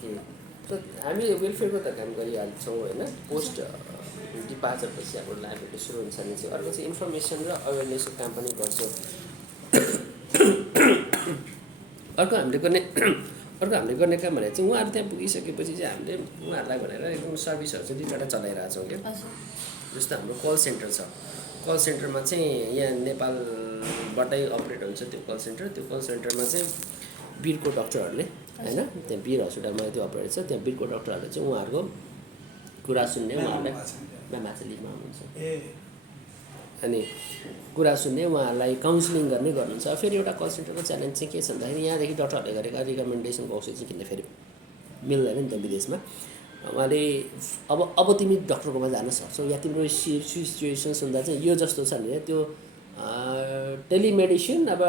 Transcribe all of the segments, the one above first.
Okay. त हामी वेलफेयरको त काम गरिहाल्छौँ होइन। पोस्ट डिपार्चरपछि अब लाइफहरू सुरु हुन्छ भने चाहिँ अर्को चाहिँ इन्फर्मेसन र अवेरनेसको काम पनि गर्छौँ। अर्को हामीले गर्ने काम भनेर चाहिँ उहाँहरू त्यहाँ पुगिसकेपछि चाहिँ हामीले उहाँहरूलाई भनेर एकदम सर्भिसहरू चाहिँ 2 वटा चलाइरहेछौँ क्या। जस्तो हाम्रो कल सेन्टर छ। कल सेन्टरमा चाहिँ यहाँ नेपालबाटै अपरेट हुन्छ त्यो कल सेन्टर। त्यो कल सेन्टरमा चाहिँ वीरको डक्टरहरूले होइन, त्यहाँ वीर हस्पिटलमा त्यो अपरेट छ। त्यहाँ वीरको डक्टरहरूले चाहिँ उहाँहरूको कुरा सुन्ने, उहाँहरूलाई माछा लिगमा हुनुहुन्छ अनि कुरा सुन्ने, उहाँहरूलाई काउन्सिलिङ गर्ने गर्नुहुन्छ। फेरि एउटा कल सेन्टरको च्यालेन्ज चाहिँ के छ भन्दाखेरि यहाँदेखि डक्टरहरूले गरेका रिकमेन्डेसनको औषध चाहिँ किन्ने फेरि मिल्दैन नि त विदेशमा। उहाँले अब तिमी डक्टरकोमा जान सक्छौ या तिम्रो सिचुएसन्स हुँदा चाहिँ यो जस्तो छ भने त्यो टेलिमेडिसिन अब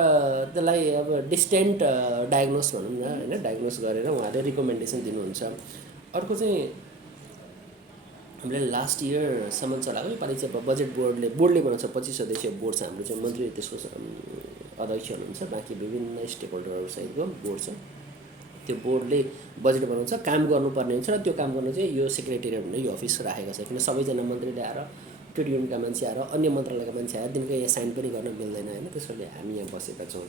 त्यसलाई अब डिस्टेन्ट डायग्नोस भनौँ न होइन, डायग्नोस गरेर उहाँले रिकमेन्डेसन दिनुहुन्छ। अर्को चाहिँ हामीले लास्ट इयरसम्म चलाएको योपालि चाहिँ अब बजेट बोर्डले बनाउँछ। 25 सदस्यीय बोर्ड छ हाम्रो चाहिँ, मन्त्री त्यसको अध्यक्ष हुनुहुन्छ, बाँकी विभिन्न स्टेक होल्डरहरूसहितको बोर्ड छ। त्यो बोर्डले बजेट बनाउँछ, काम गर्नुपर्ने हुन्छ र त्यो काम गर्नु चाहिँ यो सेक्रेटेरिएट भन्ने यो अफिस राखेको छ। किन सबैजना मन्त्रीले आएर, ट्रेड युनियनका मान्छे आएर, अन्य मन्त्रालयका मान्छे आएर दिनको यहाँ साइन पनि गर्न मिल्दैन होइन। त्यसैले हामी यहाँ बसेका छौँ।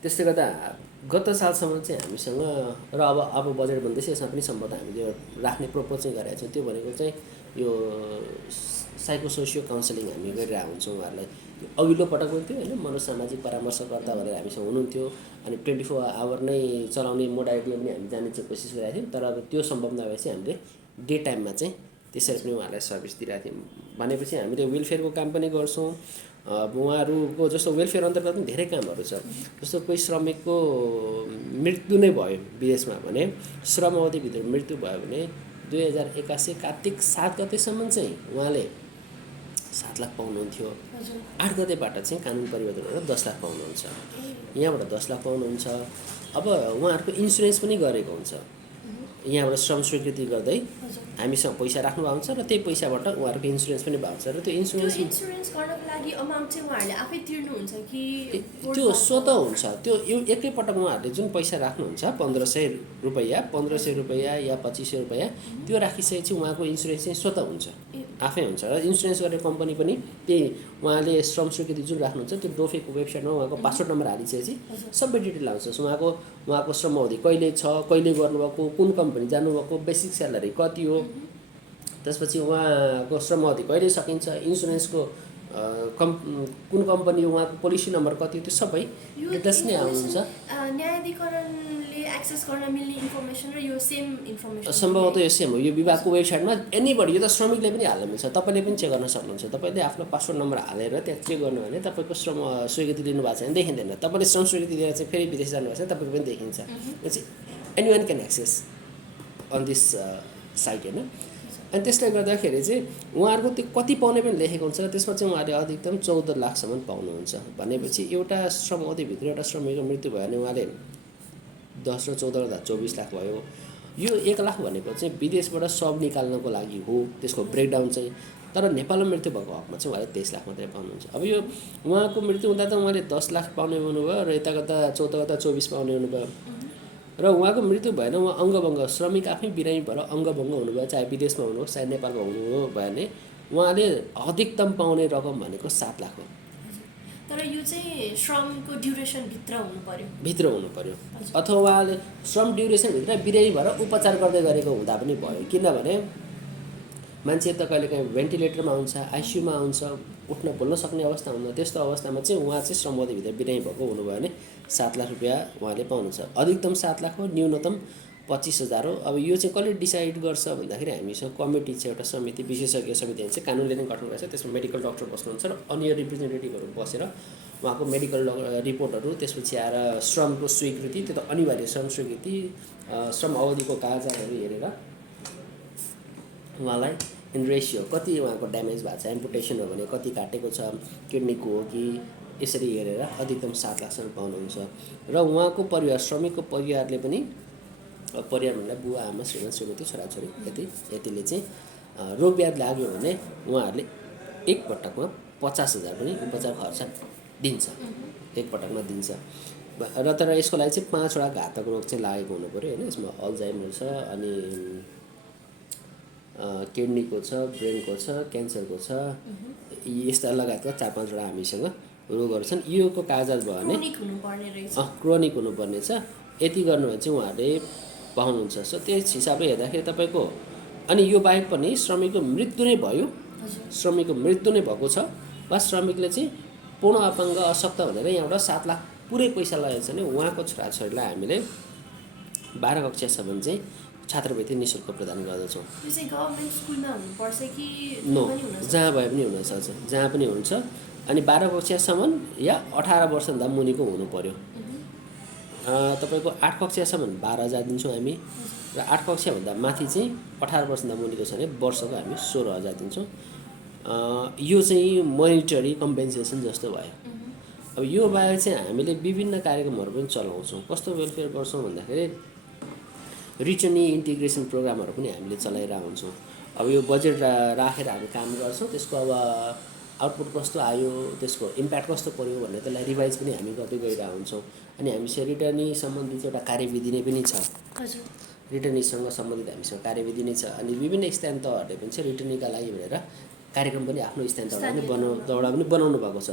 त्यसले गर्दा गत सालसम्म चाहिँ हामीसँग र अब बजेट भन्दैछ यसमा पनि सम्भवतः हामीले राख्ने प्रपोज चाहिँ गरेका छौँ। त्यो भनेको चाहिँ यो साइकोसोसियो काउन्सिलिङ हामी गरिरहेको हुन्छौँ उहाँहरूलाई। अघिल्लो पटक पनि थियो होइन, मनोसामाजिक परामर्शकर्ता भनेर हामीसँग हुनुहुन्थ्यो। अनि 24 आवर नै चलाउने मोडालिटीमा पनि हामी जाने चाहिँ कोसिस गरेका थियौँ। तर अब त्यो सम्भव नभए चाहिँ हामीले डे टाइममा चाहिँ त्यसरी पनि उहाँहरूलाई सर्भिस दिइरहेको थियौँ। भनेपछि हामीले वेलफेयरको काम पनि गर्छौँ। उहाँहरूको जस्तो वेलफेयर अन्तर्गत पनि धेरै कामहरू छ। जस्तो कोही श्रमिकको मृत्यु नै भयो विदेशमा भने, श्रम अवधिभित्र मृत्यु भयो भने 2081 कार्तिक 7 गतेसम्म चाहिँ उहाँले 7 लाख पाउनुहुन्थ्यो। 8 गतेबाट चाहिँ कानुन परिवर्तन गरेर 10 लाख पाउनुहुन्छ। यहाँबाट 10 लाख पाउनुहुन्छ। अब उहाँहरूको इन्सुरेन्स पनि गरेको हुन्छ। यहाँबाट श्रम स्वीकृति गर्दै हामीसँग पैसा राख्नुभएको हुन्छ र त्यही पैसाबाट उहाँहरूको इन्सुरेन्स पनि भएको हुन्छ। र त्यो इन्सुरेन्स गर्नको लागि अमाउन्ट चाहिँ उहाँहरूले आफै तिर्नुहुन्छ कि त्यो स्वतः हुन्छ? त्यो एकैपटक उहाँहरूले जुन पैसा राख्नुहुन्छ 1500 रुपैयाँ, 1500 रुपैयाँ या 2500 रुपैयाँ, त्यो राखिसकेपछि उहाँको इन्सुरेन्स चाहिँ स्वतः हुन्छ, आफै हुन्छ। र इन्सुरेन्स गर्ने कम्पनी पनि त्यही उहाँले श्रम स्वीकृति जुन राख्नुहुन्छ त्यो डोफेको वेबसाइटमा उहाँको पासवर्ड नम्बर हालिसकेपछि सबै डिटेल आउँछ। उहाँको श्रम अवधि कहिले छ, कहिले गर्नुभएको, कुन कम्पनी जानुभएको, बेसिक स्यालेरी कति हो, त्यसपछि उहाँको श्रम अवधि कहिले सकिन्छ, इन्सुरेन्सको कुन कम्पनी हो, उहाँको पोलिसी नम्बर कति हो, त्यो सबै डिटेल्स नै आउनुहुन्छ। न्यायाधिकरणले एक्सेस गर्न मिल्ने इन्फर्मेसन र यो सेम इन्फर्मेसन सम्भवतः यो सेम हो। यो विभागको वेबसाइटमा एनीबडी, यो त श्रमिकले पनि हाल्न मिल्छ, तपाईँले पनि चेक गर्न सक्नुहुन्छ। तपाईँले आफ्नो पासवर्ड नम्बर हालेर त्यहाँ चेक गर्नु भने तपाईँको श्रम स्वीकृति लिनुभएको छ भने देखिँदैन। तपाईँले श्रम स्वीकृति लिएर चाहिँ फेरि विदेश जानुभएको छ भने तपाईँको पनि देखिन्छ। यो चाहिँ anyone can access on this site होइन। अनि त्यसले गर्दाखेरि चाहिँ उहाँहरूको त्यो कति पाउने पनि लेखेको हुन्छ। त्यसमा चाहिँ उहाँले अधिकतम 14 लाखसम्म पाउनुहुन्छ। भनेपछि एउटा श्रम अवधिभित्र एउटा श्रमिकको मृत्यु भयो भने उहाँले 10 र 14 गर्दा 24 लाख भयो। यो 1 लाख भनेको चाहिँ विदेशबाट सब निकाल्नको लागि हो, त्यसको ब्रेकडाउन चाहिँ। तर नेपालमा मृत्यु भएको हकमा चाहिँ उहाँले 23 लाख मात्रै पाउनुहुन्छ। अब यो उहाँको मृत्यु हुँदा त उहाँले 10 लाख पाउने हुनुभयो र यता गर्दा 14 गर्दा 24 पाउने हुनुभयो। र उहाँको मृत्यु भएन, उहाँ अङ्गभङ्ग, श्रमिक आफै बिरामी भएर अङ्गभङ्ग हुनुभयो, चाहे विदेशमा हुनुहोस् चाहे नेपालमा हुनुभयो भने उहाँले अधिकतम पाउने रकम भनेको 7 लाख हो। तर यो चाहिँ श्रमको ड्युरेसनभित्र हुनु पर्यो अथवा उहाँले श्रम ड्युरेसनभित्र बिरामी भएर उपचार गर्दै गरेको हुँदा पनि भयो। किनभने मान्छे त कहिलेकाहीँ भेन्टिलेटरमा हुन्छ, आइसियुमा हुन्छ, उठ्न बोल्न सक्ने अवस्था हुँदैन। त्यस्तो अवस्थामा चाहिँ उहाँ चाहिँ श्रम अवधिभित्र बिरामी भएको हुनुभयो भने 7 लाख रुपियाँ उहाँले पाउनुहुन्छ। अधिकतम 7 लाख हो, न्यूनतम 25,000 हो। अब यो चाहिँ कसले डिसाइड गर्छ भन्दाखेरि हामीसँग कमिटी छ, एउटा समिति, विशेषज्ञ समिति चाहिँ कानुनले नै गठन गरेको छ। त्यसमा मेडिकल डक्टर बस्नुहुन्छ र अन्य रिप्रेजेन्टेटिभहरू बसेर उहाँको मेडिकल रिपोर्टहरू, त्यसपछि आएर श्रमको स्वीकृति, त्यो त अनिवार्य श्रम स्वीकृति, श्रम अवधिको कागजातहरू हेरेर उहाँलाई इन रेसियो कति उहाँको ड्यामेज भएको छ, एम्पुटेसन हो भने कति काटेको छ, किडनीको हो कि, यसरी हेरेर अधिकतम 7 लाखसम्म पाउनुहुन्छ। र उहाँको परिवार, श्रमिकको परिवारले पनि, परिवार भन्दा बुवा आमा श्रीमान श्रीमती छोराछोरी यतिले चाहिँ रोग व्याध लाग्यो भने उहाँहरूले एकपटकमा 50,000 पनि उपचार खर्च दिन्छ, एकपटकमा दिन्छ। र तर यसको लागि चाहिँ 5वटा घातक रोग चाहिँ लागेको हुनु पऱ्यो होइन। यसमा अल्जाइमर छ, अनि किडनीको छ, ब्रेनको छ, क्यान्सरको छ, यस्ता लगायतका 4-5वटा हामीसँग रोगहरू छन्। योको कागजात भयो भने क्रोनिक हुनुपर्ने छ। यति गर्नु भने चाहिँ उहाँहरूले पाउनुहुन्छ। सो त्यस हिसाबले हेर्दाखेरि तपाईँको अनि यो बाहेक पनि श्रमिकको मृत्यु नै भयो, श्रमिकको मृत्यु नै भएको छ, वा श्रमिकले चाहिँ पूर्ण अपाङ्ग अशक्त भनेर यहाँबाट 7 लाख पुरै पैसा लगेको छ भने उहाँको छोराछोरीलाई हामीले 12 कक्षासम्म चाहिँ छात्रवृत्ति निःशुल्क प्रदान गर्दछौँ। यो चाहिँ गभर्नमेन्ट स्कुलमा हुनुपर्छ कि नो, जहाँ भए पनि हुनसक्छ, जहाँ पनि हुन्छ। अनि 12 कक्षासम्म या 18 वर्षभन्दा मुनिको हुनु पर्यो। तपाईँको 8 कक्षासम्म 12,000 दिन्छौँ हामी, र 8 कक्षाभन्दा माथि चाहिँ 18 वर्षभन्दा मुनिको छ भने वर्षको हामी 16,000 दिन्छौँ। यो चाहिँ मोनिटरी कम्पेन्सेसन जस्तो भयो। अब यो बाहेक चाहिँ हामीले विभिन्न कार्यक्रमहरू पनि चलाउँछौँ। कस्तो वेलफेयर गर्छौँ भन्दाखेरि रिटर्नी इन्टिग्रेसन प्रोग्रामहरू पनि हामीले चलाइरहेको हुन्छौँ। अब यो बजेट राखेर हामी काम गर्छौँ, त्यसको अब आउटपुट कस्तो आयो, त्यसको इम्प्याक्ट कस्तो पऱ्यो भनेर त्यसलाई रिभाइज पनि हामी गर्दै गइरहेको हुन्छौँ। अनि हामीसँग रिटर्नी सम्बन्धित एउटा कार्यविधि नै पनि छ। रिटर्नीसँग सम्बन्धित हामीसँग कार्यविधि नै छ। अनि विभिन्न स्थानीय तहहरूले पनि चाहिँ रिटर्नीका लागि भनेर कार्यक्रम पनि आफ्नो स्थानीय तहबाट पनि बनाउनु भएको छ।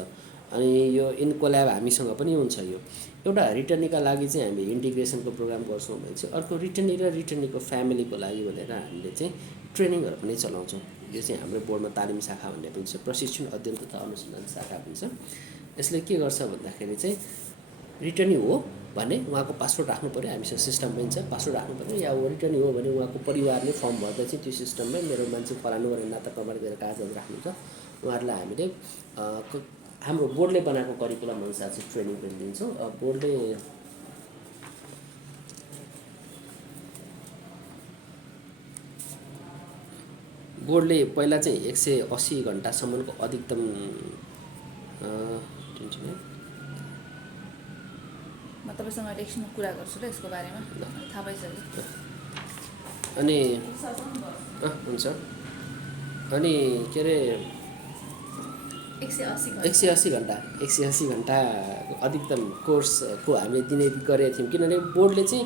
अनि यो इन कोल्याब हामीसँग पनि हुन्छ। यो एउटा रिटर्नीका लागि चाहिँ हामी इन्टिग्रेसनको प्रोग्राम गर्छौँ भने चाहिँ अर्को रिटर्नी र रिटर्नीको फ्यामिलीको लागि भनेर हामीले चाहिँ ट्रेनिङहरू पनि चलाउँछौँ। यो चाहिँ हाम्रो बोर्डमा तालिम शाखा भन्ने पनि छ, प्रशिक्षण अध्ययन तथा अनुसन्धान शाखा पनि छ। यसले के गर्छ भन्दाखेरि चाहिँ रिटर्नी हो भने उहाँको पासपोर्ट राख्नु पऱ्यो, हामीसँग सिस्टम पनि छ, पासपोर्ट राख्नु पऱ्यो। या रिटर्नी हो भने उहाँको परिवारले फर्म भर्दा चाहिँ त्यो सिस्टममै मेरो मान्छे फलानु गरेर नाता प्रमाणित गरेर कागजात राख्नुहुन्छ। उहाँहरूलाई हामीले हाम्रो बोर्डले बनाएको करिकुलम अनुसार चाहिँ ट्रेनिङ पनि दिन्छौँ। बोर्डले पहिला चाहिँ 180 घन्टासम्मको अधिकतम म तपाईँसँग एकछिनमा कुरा गर्छु ल यसको बारेमा, थाहा पाइसक्यो। अनि हुन्छ। अनि के अरे 180 घन्टा अधिकतम कोर्सको हामीले दिने गरेका थियौँ। किनभने बोर्डले चाहिँ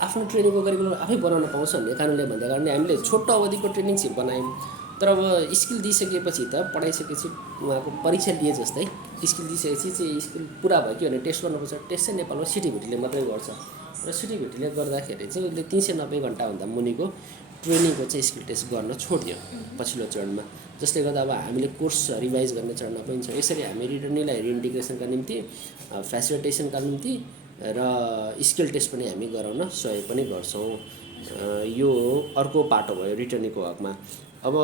आफ्नो ट्रेनिङको करिकुलम आफै बनाउन पाउँछ भन्ने कारणले भन्दा कारणले हामीले छोटो अवधिको ट्रेनिङ चाहिँ बनायौँ। तर अब स्किल दिइसकेपछि त पढाइसकेपछि उहाँको परीक्षा लिए जस्तै स्किल दिइसकेपछि चाहिँ स्किल पुरा भयो कि भने टेस्ट गर्नुपर्छ। टेस्ट चाहिँ नेपालमा सिटिभिटीले मात्रै गर्छ, र सिटिभिटीले गर्दाखेरि चाहिँ उसले 390 घन्टाभन्दा मुनिको ट्रेनिङको चाहिँ स्किल टेस्ट गर्न छोड्यो पछिल्लो चरणमा। जसले गर्दा अब हामीले कोर्स रिभाइज गर्ने चरणमा पनि छ। यसरी हामी रिटर्नीलाई रिइन्टिग्रेसनका निम्ति, फेसिलिटेसनका निम्ति र स्किल टेस्ट पनि हामी गराउन सहयोग पनि गर्छौँ। यो अर्को पाटो भयो रिटर्नीको हकमा। अब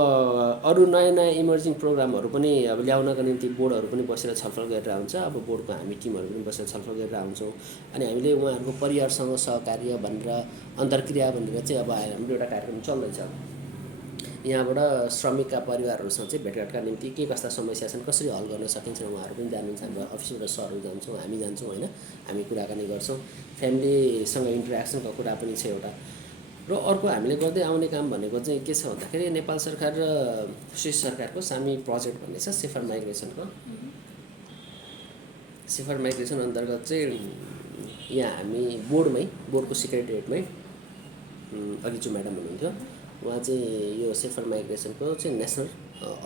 अरू नयाँ नयाँ इमर्जिङ प्रोग्रामहरू पनि अब ल्याउनका निम्ति बोर्डहरू पनि बसेर छलफल गरेर हुन्छ। अब बोर्डको हामी टिमहरू पनि बसेर छलफल गरेर हुन्छौँ। अनि हामीले उहाँहरूको परिवारसँग सहकार्य भनेर अन्तर्क्रिया भनेर चाहिँ अब हाम्रो एउटा कार्यक्रम चल्दैछ। यहाँबाट श्रमिकका परिवारहरूसँग चाहिँ भेटघाटका निम्ति के कस्ता समस्या छन्, कसरी हल गर्न सकिन्छ उहाँहरू पनि जानुहुन्छ। हाम्रो अफिसबाट सरहरू जान्छौँ, हामी जान्छौँ होइन, हामी कुराकानी गर्छौँ। फ्यामिलीसँग इन्टरेक्सनको कुरा पनि छ एउटा। र अर्को हामीले गर्दै आउने काम भनेको चाहिँ के छ भन्दाखेरि नेपाल सरकार र स्विस सरकारको सामी प्रोजेक्ट भन्ने छ सेफर माइग्रेसनको। सेफर माइग्रेसन अन्तर्गत चाहिँ यहाँ हामी बोर्डको सेक्रेटेरिएटमै अघि जो म्याडम हुनुहुन्थ्यो उहाँ चाहिँ यो सेफर माइग्रेसनको चाहिँ नेसनल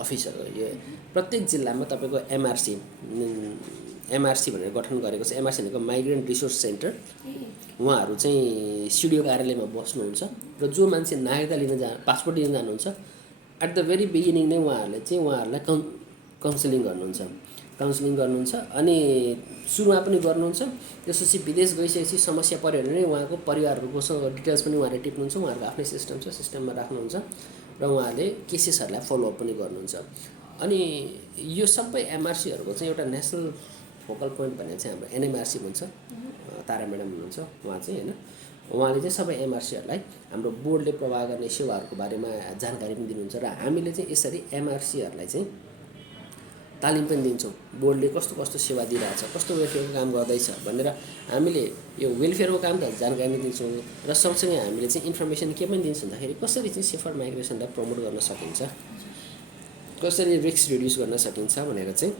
अफिसर हो। यो प्रत्येक जिल्लामा तपाईँको एमआरसी भनेर गठन गरेको छ। एमआरसी भनेको माइग्रेन्ट रिसोर्स सेन्टर। उहाँहरू चाहिँ सिडिओ कार्यालयमा बस्नुहुन्छ र जो मान्छे नागरिकता लिन पासपोर्ट लिन जानुहुन्छ एट द भेरी बिगिनिङ नै उहाँहरूलाई काउन्सिलिङ गर्नुहुन्छ अनि सुरुमा पनि गर्नुहुन्छ। त्यसपछि विदेश गइसकेपछि समस्या पऱ्यो भने उहाँको परिवारहरूकोसँग डिटेल्स पनि उहाँहरूले टिप्नुहुन्छ। उहाँहरूको आफ्नै सिस्टम छ, सिस्टममा राख्नुहुन्छ र उहाँहरूले केसेसहरूलाई फलोअप पनि गर्नुहुन्छ। अनि यो सबै एमआरसीहरूको चाहिँ एउटा नेसनल फोकल पोइन्ट भन्ने चाहिँ हाम्रो एनएमआरसी भन्छ। तारा म्याडम हुनुहुन्छ उहाँ चाहिँ होइन, उहाँले चाहिँ सबै एमआरसीहरूलाई हाम्रो बोर्डले प्रवाह गर्ने सेवाहरूको बारेमा जानकारी पनि दिनुहुन्छ। र हामीले चाहिँ यसरी एमआरसीहरूलाई चाहिँ तालिम पनि दिन्छौँ। बोर्डले कस्तो कस्तो सेवा दिइरहेछ, कस्तो वेलफेयरको काम गर्दैछ भनेर हामीले यो वेलफेयरको काम त जानकारी दिन्छौँ। र सँगसँगै हामीले चाहिँ इन्फर्मेसन के पनि दिन्छौँ भन्दाखेरि कसरी चाहिँ सेफर माइग्रेसनलाई प्रमोट गर्न सकिन्छ, कसरी रिस्क रिड्युस गर्न सकिन्छ भनेर चाहिँ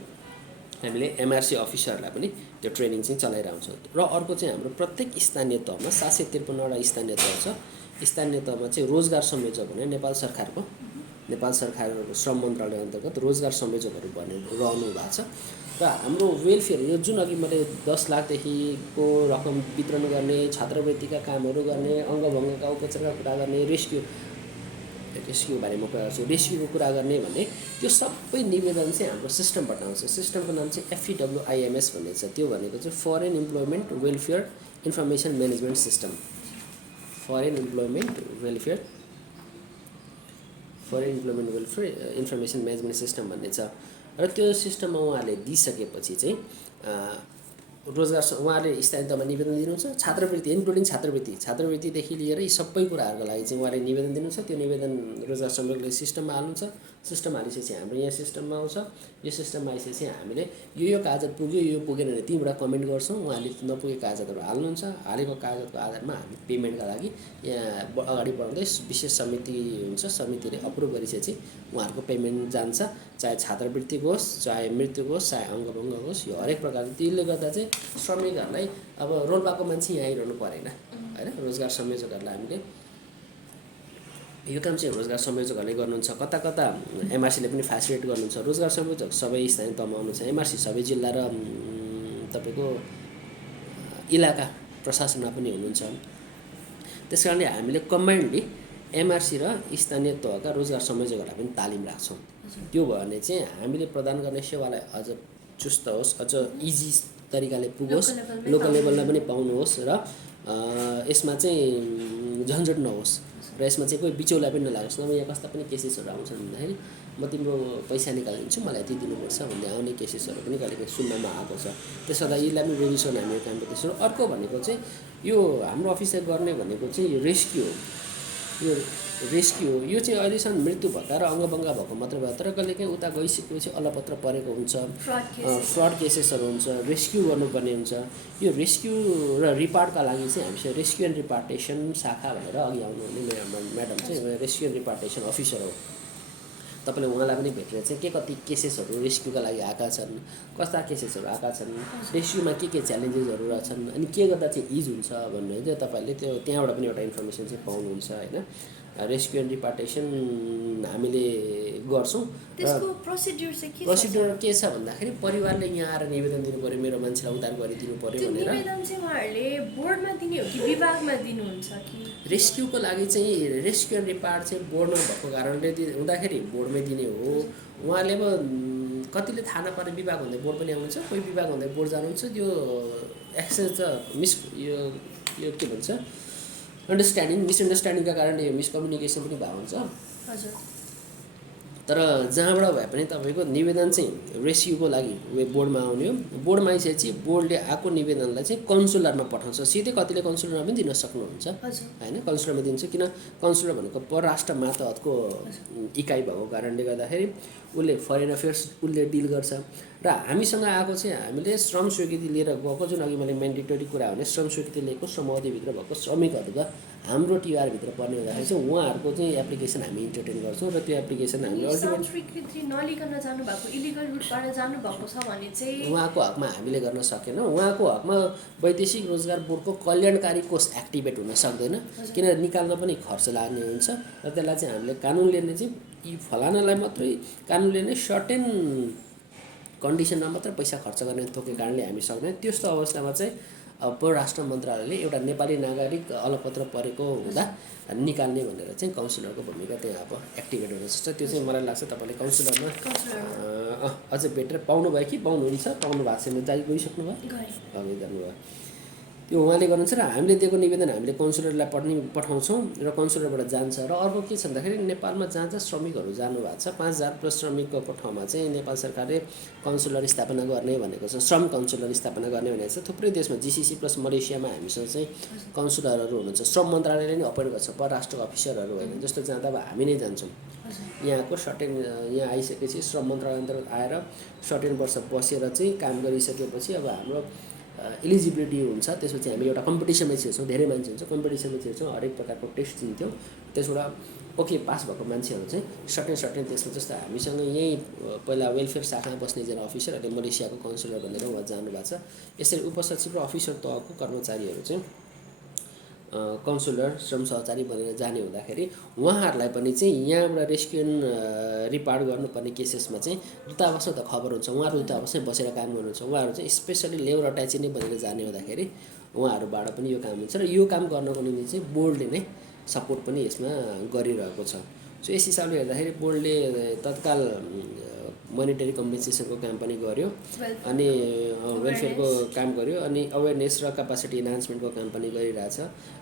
हामीले एमआरसी अफिसरहरूलाई पनि त्यो ट्रेनिङ चाहिँ चलाइरहन्छौँ। र अर्को चाहिँ हाम्रो प्रत्येक स्थानीय तहमा 753वटा स्थानीय तह छ। स्थानीय तहमा चाहिँ रोजगार संयोजक भने नेपाल सरकारको श्रम मन्त्रालय अन्तर्गत रोजगार संयोजकहरू भन्ने रहनु भएको छ। र हाम्रो वेलफेयर यो जुन अघि मैले 10 लाखदेखिको रकम वितरण गर्ने, छात्रवृत्तिका कामहरू गर्ने, अङ्गभङ्गका उपचारका कुरा गर्ने, रेस्क्यु बारेमा कुरा गर्छु, रेस्क्युको कुरा गर्ने भन्ने त्यो सबै निवेदन चाहिँ हाम्रो सिस्टमबाट आउँछ। सिस्टमको नाम चाहिँ FEWIMS भन्ने छ। त्यो भनेको चाहिँ foreign employment welfare information management system. Foreign employment welfare information management system भन्ने छ। र त्यो सिस्टममा उहाँहरूले दिइसकेपछि चाहिँ रोजगार उहाँले स्थानीय तहमा निवेदन दिनुहुन्छ। छात्रवृत्ति इन्क्लुडिङ छात्रवृत्तिदेखि लिएर यी सबै कुराहरूको लागि चाहिँ उहाँले निवेदन दिनुहुन्छ। त्यो निवेदन रोजगार संयोगले सिस्टममा हाल्नुहुन्छ। सिस्टममा हालिसकेपछि हाम्रो यहाँ सिस्टममा आउँछ। यो सिस्टममा आइसकेपछि हामीले यो कागज पुग्यो, यो पुगेन भने त्यहीँबाट कमेन्ट गर्छौँ। उहाँले नपुगेको कागजहरू हाल्नुहुन्छ। हालेको कागजको आधारमा हामी पेमेन्टका लागि यहाँ अगाडि बढाउँदै विशेष समिति हुन्छ। समितिले अप्रुभ गरिसकेपछि उहाँहरूको पेमेन्ट जान्छ। चाहे छात्रवृत्तिको होस्, चाहे मृत्युको होस्, चाहे अङ्गभङ्ग होस्, यो हरेक प्रकारको। त्यसले गर्दा चाहिँ श्रमिकहरूलाई अब रोल्पाको मान्छे यहाँ आइरहनु परेन होइन। रोजगार संयोजकहरूलाई हामीले यो काम चाहिँ रोजगार संयोजकहरूले गर्नुहुन्छ। कता कता एमआरसीले पनि फेसिलिटेट गर्नुहुन्छ। रोजगार संयोजक सबै स्थानीय तहमा आउनुहुन्छ। एमआरसी सबै जिल्ला र तपाईँको इलाका प्रशासनमा पनि हुनुहुन्छ। त्यस कारणले हामीले कम्बाइन्डली एमआरसी र स्थानीय तहका रोजगार संयोजकहरूलाई पनि तालिम राख्छौँ। त्यो भयो भने चाहिँ हामीले प्रदान गर्ने सेवालाई अझ चुस्त होस्, अझ इजी तरिकाले पुगोस्, लोकल लेभलमा पनि पाउनुहोस् र यसमा चाहिँ झन्झट नहोस् र यसमा चाहिँ कोही बिचौला पनि नलागोस्। नभए यहाँ कस्ता पनि केसेसहरू आउँछन् भन्दाखेरि म तिम्रो पैसा निकालिदिन्छु, मलाई यति दिनुपर्छ भन्ने आउने केसेसहरू पनि कहिलेकाहीँ सुन्नमा आएको छ। त्यसो हुँदा यसलाई पनि रिभ्युसन हामी काम गर्दैछौँ। अर्को भनेको चाहिँ यो हाम्रो अफिसले गर्ने भनेको चाहिँ रेस्क्यु हो। यो चाहिँ अहिलेसम्म मृत्यु भएका र अङ्गभङ्ग भएको मात्र भयो। तर कहिलेकाहीँ उता गइसकेपछि अलपत्र परेको हुन्छ, फ्रड केसेसहरू हुन्छ, रेस्क्यु गर्नुपर्ने हुन्छ। यो रेस्क्यु र रिपार्टका लागि चाहिँ हामीसँग रेस्क्यु एन्ड रिपार्टेसन शाखा भनेर अघि आउनुहुने म्याडम चाहिँ रेस्क्यु एन्ड रिपार्टेसन अफिसर हो। तपाईँले उहाँलाई पनि भेटेर चाहिँ के कति केसेसहरू रेस्क्युका लागि आएका छन्, कस्ता केसेसहरू आएका छन्, रेस्क्युमा के च्यालेन्जेसहरू रहेछन्, अनि के गर्दा चाहिँ इज हुन्छ भन्ने चाहिँ तपाईँले त्यो त्यहाँबाट पनि एउटा इन्फर्मेसन चाहिँ पाउनुहुन्छ होइन। रेस्क्यु एन्ड रिपार्टेसन हामीले गर्छौँ। त्यसको प्रोसिड्युर चाहिँ प्रोसिड्युर के छ भन्दाखेरि परिवारले यहाँ आएर निवेदन दिनु पऱ्यो, मेरो मान्छेलाई उद्धार गरिदिनु पऱ्यो भनेर। निवेदन चाहिँ उहाँहरूले बोर्डमा दिने हो कि विभागमा दिनुहुन्छ कि? रेस्क्युको लागि चाहिँ रेस्क्यु एन्ड रिपार्ट चाहिँ बोर्डमा भएको कारणले हुँदाखेरि बोर्डमै दिने हो। उहाँले अब कतिले थाहा नपारे विभाग हुँदै बोर्ड पनि आउनुहुन्छ, कोही विभाग हुँदै बोर्ड जानुहुन्छ। त्यो एक्सेन्ज त यो के भन्छ मिसअन्डरस्ट्यान्डिङका कारणले यो मिसकम्युनिकेसन पनि भएको हुन्छ। हजुर। तर जहाँबाट भए पनि तपाईँको निवेदन चाहिँ रेस्क्युको लागि बोर्डमा आउने हो। बोर्डमा आइसकेपछि बोर्डले आएको निवेदनलाई चाहिँ कन्सुलरमा पठाउँछ। सिधै कतिले कन्सुलरमा पनि दिन सक्नुहुन्छ होइन। कन्सुलरमा दिन्छ, किन कन्सुलर भनेको परराष्ट्र मातहतको इकाइ भएको कारणले गर्दाखेरि उसले फरेन अफेयर्स उसले डिल गर्छ। र हामीसँग आएको चाहिँ हामीले श्रम स्वीकृति लिएर गएको, जुन अघि मैले मेन्डेटरी कुरा भने श्रम स्वीकृति लिएको श्रम अवधिभित्र भएको श्रमिकहरूका हाम्रो टिआरभित्र पर्ने हुँदाखेरि चाहिँ उहाँहरूको चाहिँ एप्लिकेसन हामी इन्टरटेन गर्छौँ। र त्यो एप्लिकेसन हामीले श्रम स्वीकृति नलिकन जानुभएको, इलिगल रुटबाट जानुभएको छ भने चाहिँ उहाँको हकमा हामीले गर्न सकेनौँ। उहाँको हकमा वैदेशिक रोजगार बोर्डको कल्याणकारी कोष एक्टिभेट हुन सक्दैन, किन निकाल्न पनि खर्च लाग्ने हुन्छ। र त्यसलाई चाहिँ हामीले कानुनले नै चाहिँ यी फलानालाई मात्रै कानुनले नै सर्टेन कन्डिसनमा मात्र पैसा खर्च गर्ने थोकै कारणले हामी सक्दैन। त्यस्तो अवस्थामा चाहिँ अब परराष्ट्र मन्त्रालयले एउटा नेपाली नागरिक अलपत्र परेको हुँदा निकाल्ने भनेर चाहिँ काउन्सिलरको भूमिका त्यहाँ अब एक्टिभेट हुन सक्छ। त्यो चाहिँ मलाई लाग्छ तपाईँले काउन्सिलरमा अझै बेटर पाउनुभयो कि पाउनुहुन्छ, पाउनु भएको छैन, गइसक्नु भयो, अघि जानुभयो। त्यो उहाँले गर्नुहुन्छ र हामीले दिएको निवेदन हामीले काउन्सिलरलाई पठाउँछौँ र काउन्सिलरबाट जान्छ। र अर्को के छ भन्दाखेरि नेपालमा जहाँ जहाँ श्रमिकहरू जानुभएको छ 5000 प्लस श्रमिकको ठाउँमा चाहिँ नेपाल सरकारले काउन्सिलर स्थापना गर्ने भनेको छ, श्रम काउन्सिलर स्थापना गर्ने भनेको छ। थुप्रै देशमा GCC प्लस मलेसियामा हामीसँग चाहिँ काउन्सिलरहरू हुनुहुन्छ। श्रम मन्त्रालयले नै अपोइन्ट गर्छ, परराष्ट्र अफिसरहरू होइन। जस्तो जाँदा अब हामी नै जान्छौँ, यहाँको सर्टेन यहाँ आइसकेपछि श्रम मन्त्रालय अन्तर्गत आएर सर्टेन वर्ष बसेर चाहिँ काम गरिसकेपछि अब हाम्रो इलिजिबिलिटी हुन्छ। त्यसपछि हामी एउटा कम्पिटिसनमा छिर्छौँ, धेरै मान्छे हुन्छ, कम्पिटिसनमा छिर्छौँ, हरेक प्रकारको टेस्ट दिन्थ्यौँ। त्यसबाट ओके पास भएको मान्छेहरू चाहिँ सर्टेन त्यसमा जस्तो हामीसँग यहीँ पहिला वेलफेयर शाखामा बस्ने एकजना अफिसर अहिले मलेसियाको काउन्सिलर भनेर उहाँ जानुभएको छ। यसरी उपसचिव र अफिसर तहको कर्मचारीहरू चाहिँ काउन्सिलर श्रम सहचारी बनेर जाने हुँदाखेरि उहाँहरूलाई पनि चाहिँ यहाँबाट रेस्क्यु एन्ड रिपार्ट गर्नुपर्ने केसेसमा चाहिँ दूतावासमा त खबर हुन्छ, उहाँहरू दूतावासमै बसेर काम गर्नुहुन्छ, उहाँहरू चाहिँ स्पेसली लेबर अट्याची नै बनेर जाने हुँदाखेरि उहाँहरूबाट पनि यो काम हुन्छ र यो काम गर्नको निम्ति चाहिँ बोर्डले नै सपोर्ट पनि यसमा गरिरहेको छ। सो यस हिसाबले हेर्दाखेरि बोर्डले तत्काल मोनिटरी कम्पेन्सेसनको काम पनि गर्यो अनि वेलफेयरको काम गर्यो अनि अवेरनेस र क्यापासिटी इन्हान्समेन्टको काम पनि गरिरहेछ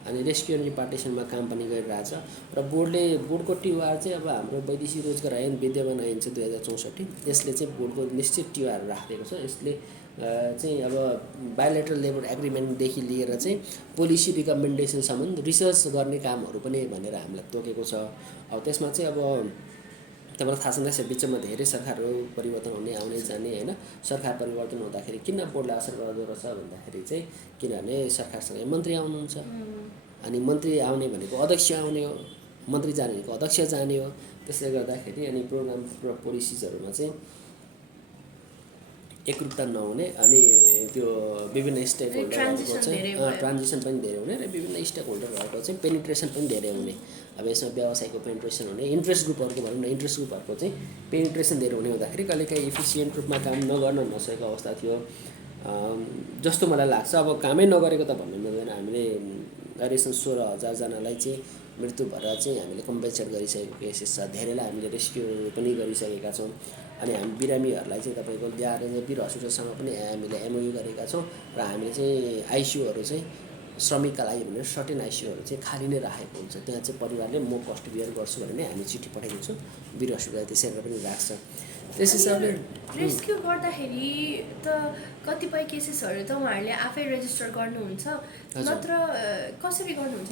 अनि रेस्क्यु एन्ड रिपार्टेसनमा काम पनि गरिरहेछ र बोर्डको टिवार चाहिँ अब हाम्रो वैदेशिक रोजगार ऐन विद्यमान ऐन चाहिँ 2064 यसले चाहिँ बोर्डको निश्चित टिवार राखेको छ। यसले चाहिँ अब बायोलेटरल लेबर एग्रिमेन्टदेखि लिएर चाहिँ पोलिसी रिकमेन्डेसनसम्म रिसर्च गर्ने कामहरू पनि भनेर हामीलाई तोकेको छ। अब त्यसमा चाहिँ अब तपाईँलाई थाहा छँदैछ बिचमा धेरै सरकारहरू परिवर्तन हुने आउने जाने होइन। सरकार परिवर्तन हुँदाखेरि किन बोर्डलाई असर गर्दो रहेछ भन्दाखेरि चाहिँ किनभने सरकारसँगै मन्त्री आउनुहुन्छ अनि मन्त्री आउने भनेको अध्यक्ष आउने हो, मन्त्री जाने भनेको अध्यक्ष जाने हो। त्यसले गर्दाखेरि अनि प्रोग्राम र पोलिसिजहरूमा चाहिँ एकरूपता नहुने अनि त्यो विभिन्न स्टेक होल्डरहरूको चाहिँ ट्रान्जिसन पनि धेरै हुने र विभिन्न स्टेक होल्डरहरूको चाहिँ पेनिट्रेसन पनि धेरै हुने। अब यसमा व्यवसायको पेनिट्रेसन हुने, इन्ट्रेस्ट ग्रुपहरूको भनौँ न, इन्ट्रेस्ट ग्रुपहरूको चाहिँ पेनिट्रेसन धेरै हुने हुँदाखेरि कहिलेकाहीँ इफिसियन्ट रूपमा काम नगर्न नसकेको अवस्था थियो जस्तो मलाई लाग्छ। अब कामै नगरेको त भन्नु मिल्दैन। हामीले अहिलेसम्म 16,000जनालाई चाहिँ मृत्यु भएर चाहिँ हामीले कम्पेन्सेट गरिसकेको केसेस छ, धेरैलाई हामीले रेस्क्यु पनि गरिसकेका छौँ अनि हामी बिरामीहरूलाई चाहिँ तपाईँको ल्याएर वीर हस्पिटलसँग पनि हामीले एमओयू गरेका छौँ र हामीले चाहिँ आइसियूहरू चाहिँ श्रमिकका लागि भनेर सर्टेन आइसियूहरू चाहिँ खाली नै राखेको हुन्छ। त्यहाँ चाहिँ परिवारले म कस्ट बियर गर्छु भनेर नै हामी चिठी पठाइदिन्छौँ, वीर हस्पिटल त्यसरी पनि राख्छ। त्यस हिसाबले रेस्क्यु गर्दाखेरि त कतिपय केसेसहरू त उहाँहरूले आफै रेजिस्टर गर्नुहुन्छ, नत्र कसरी गर्नुहुन्छ?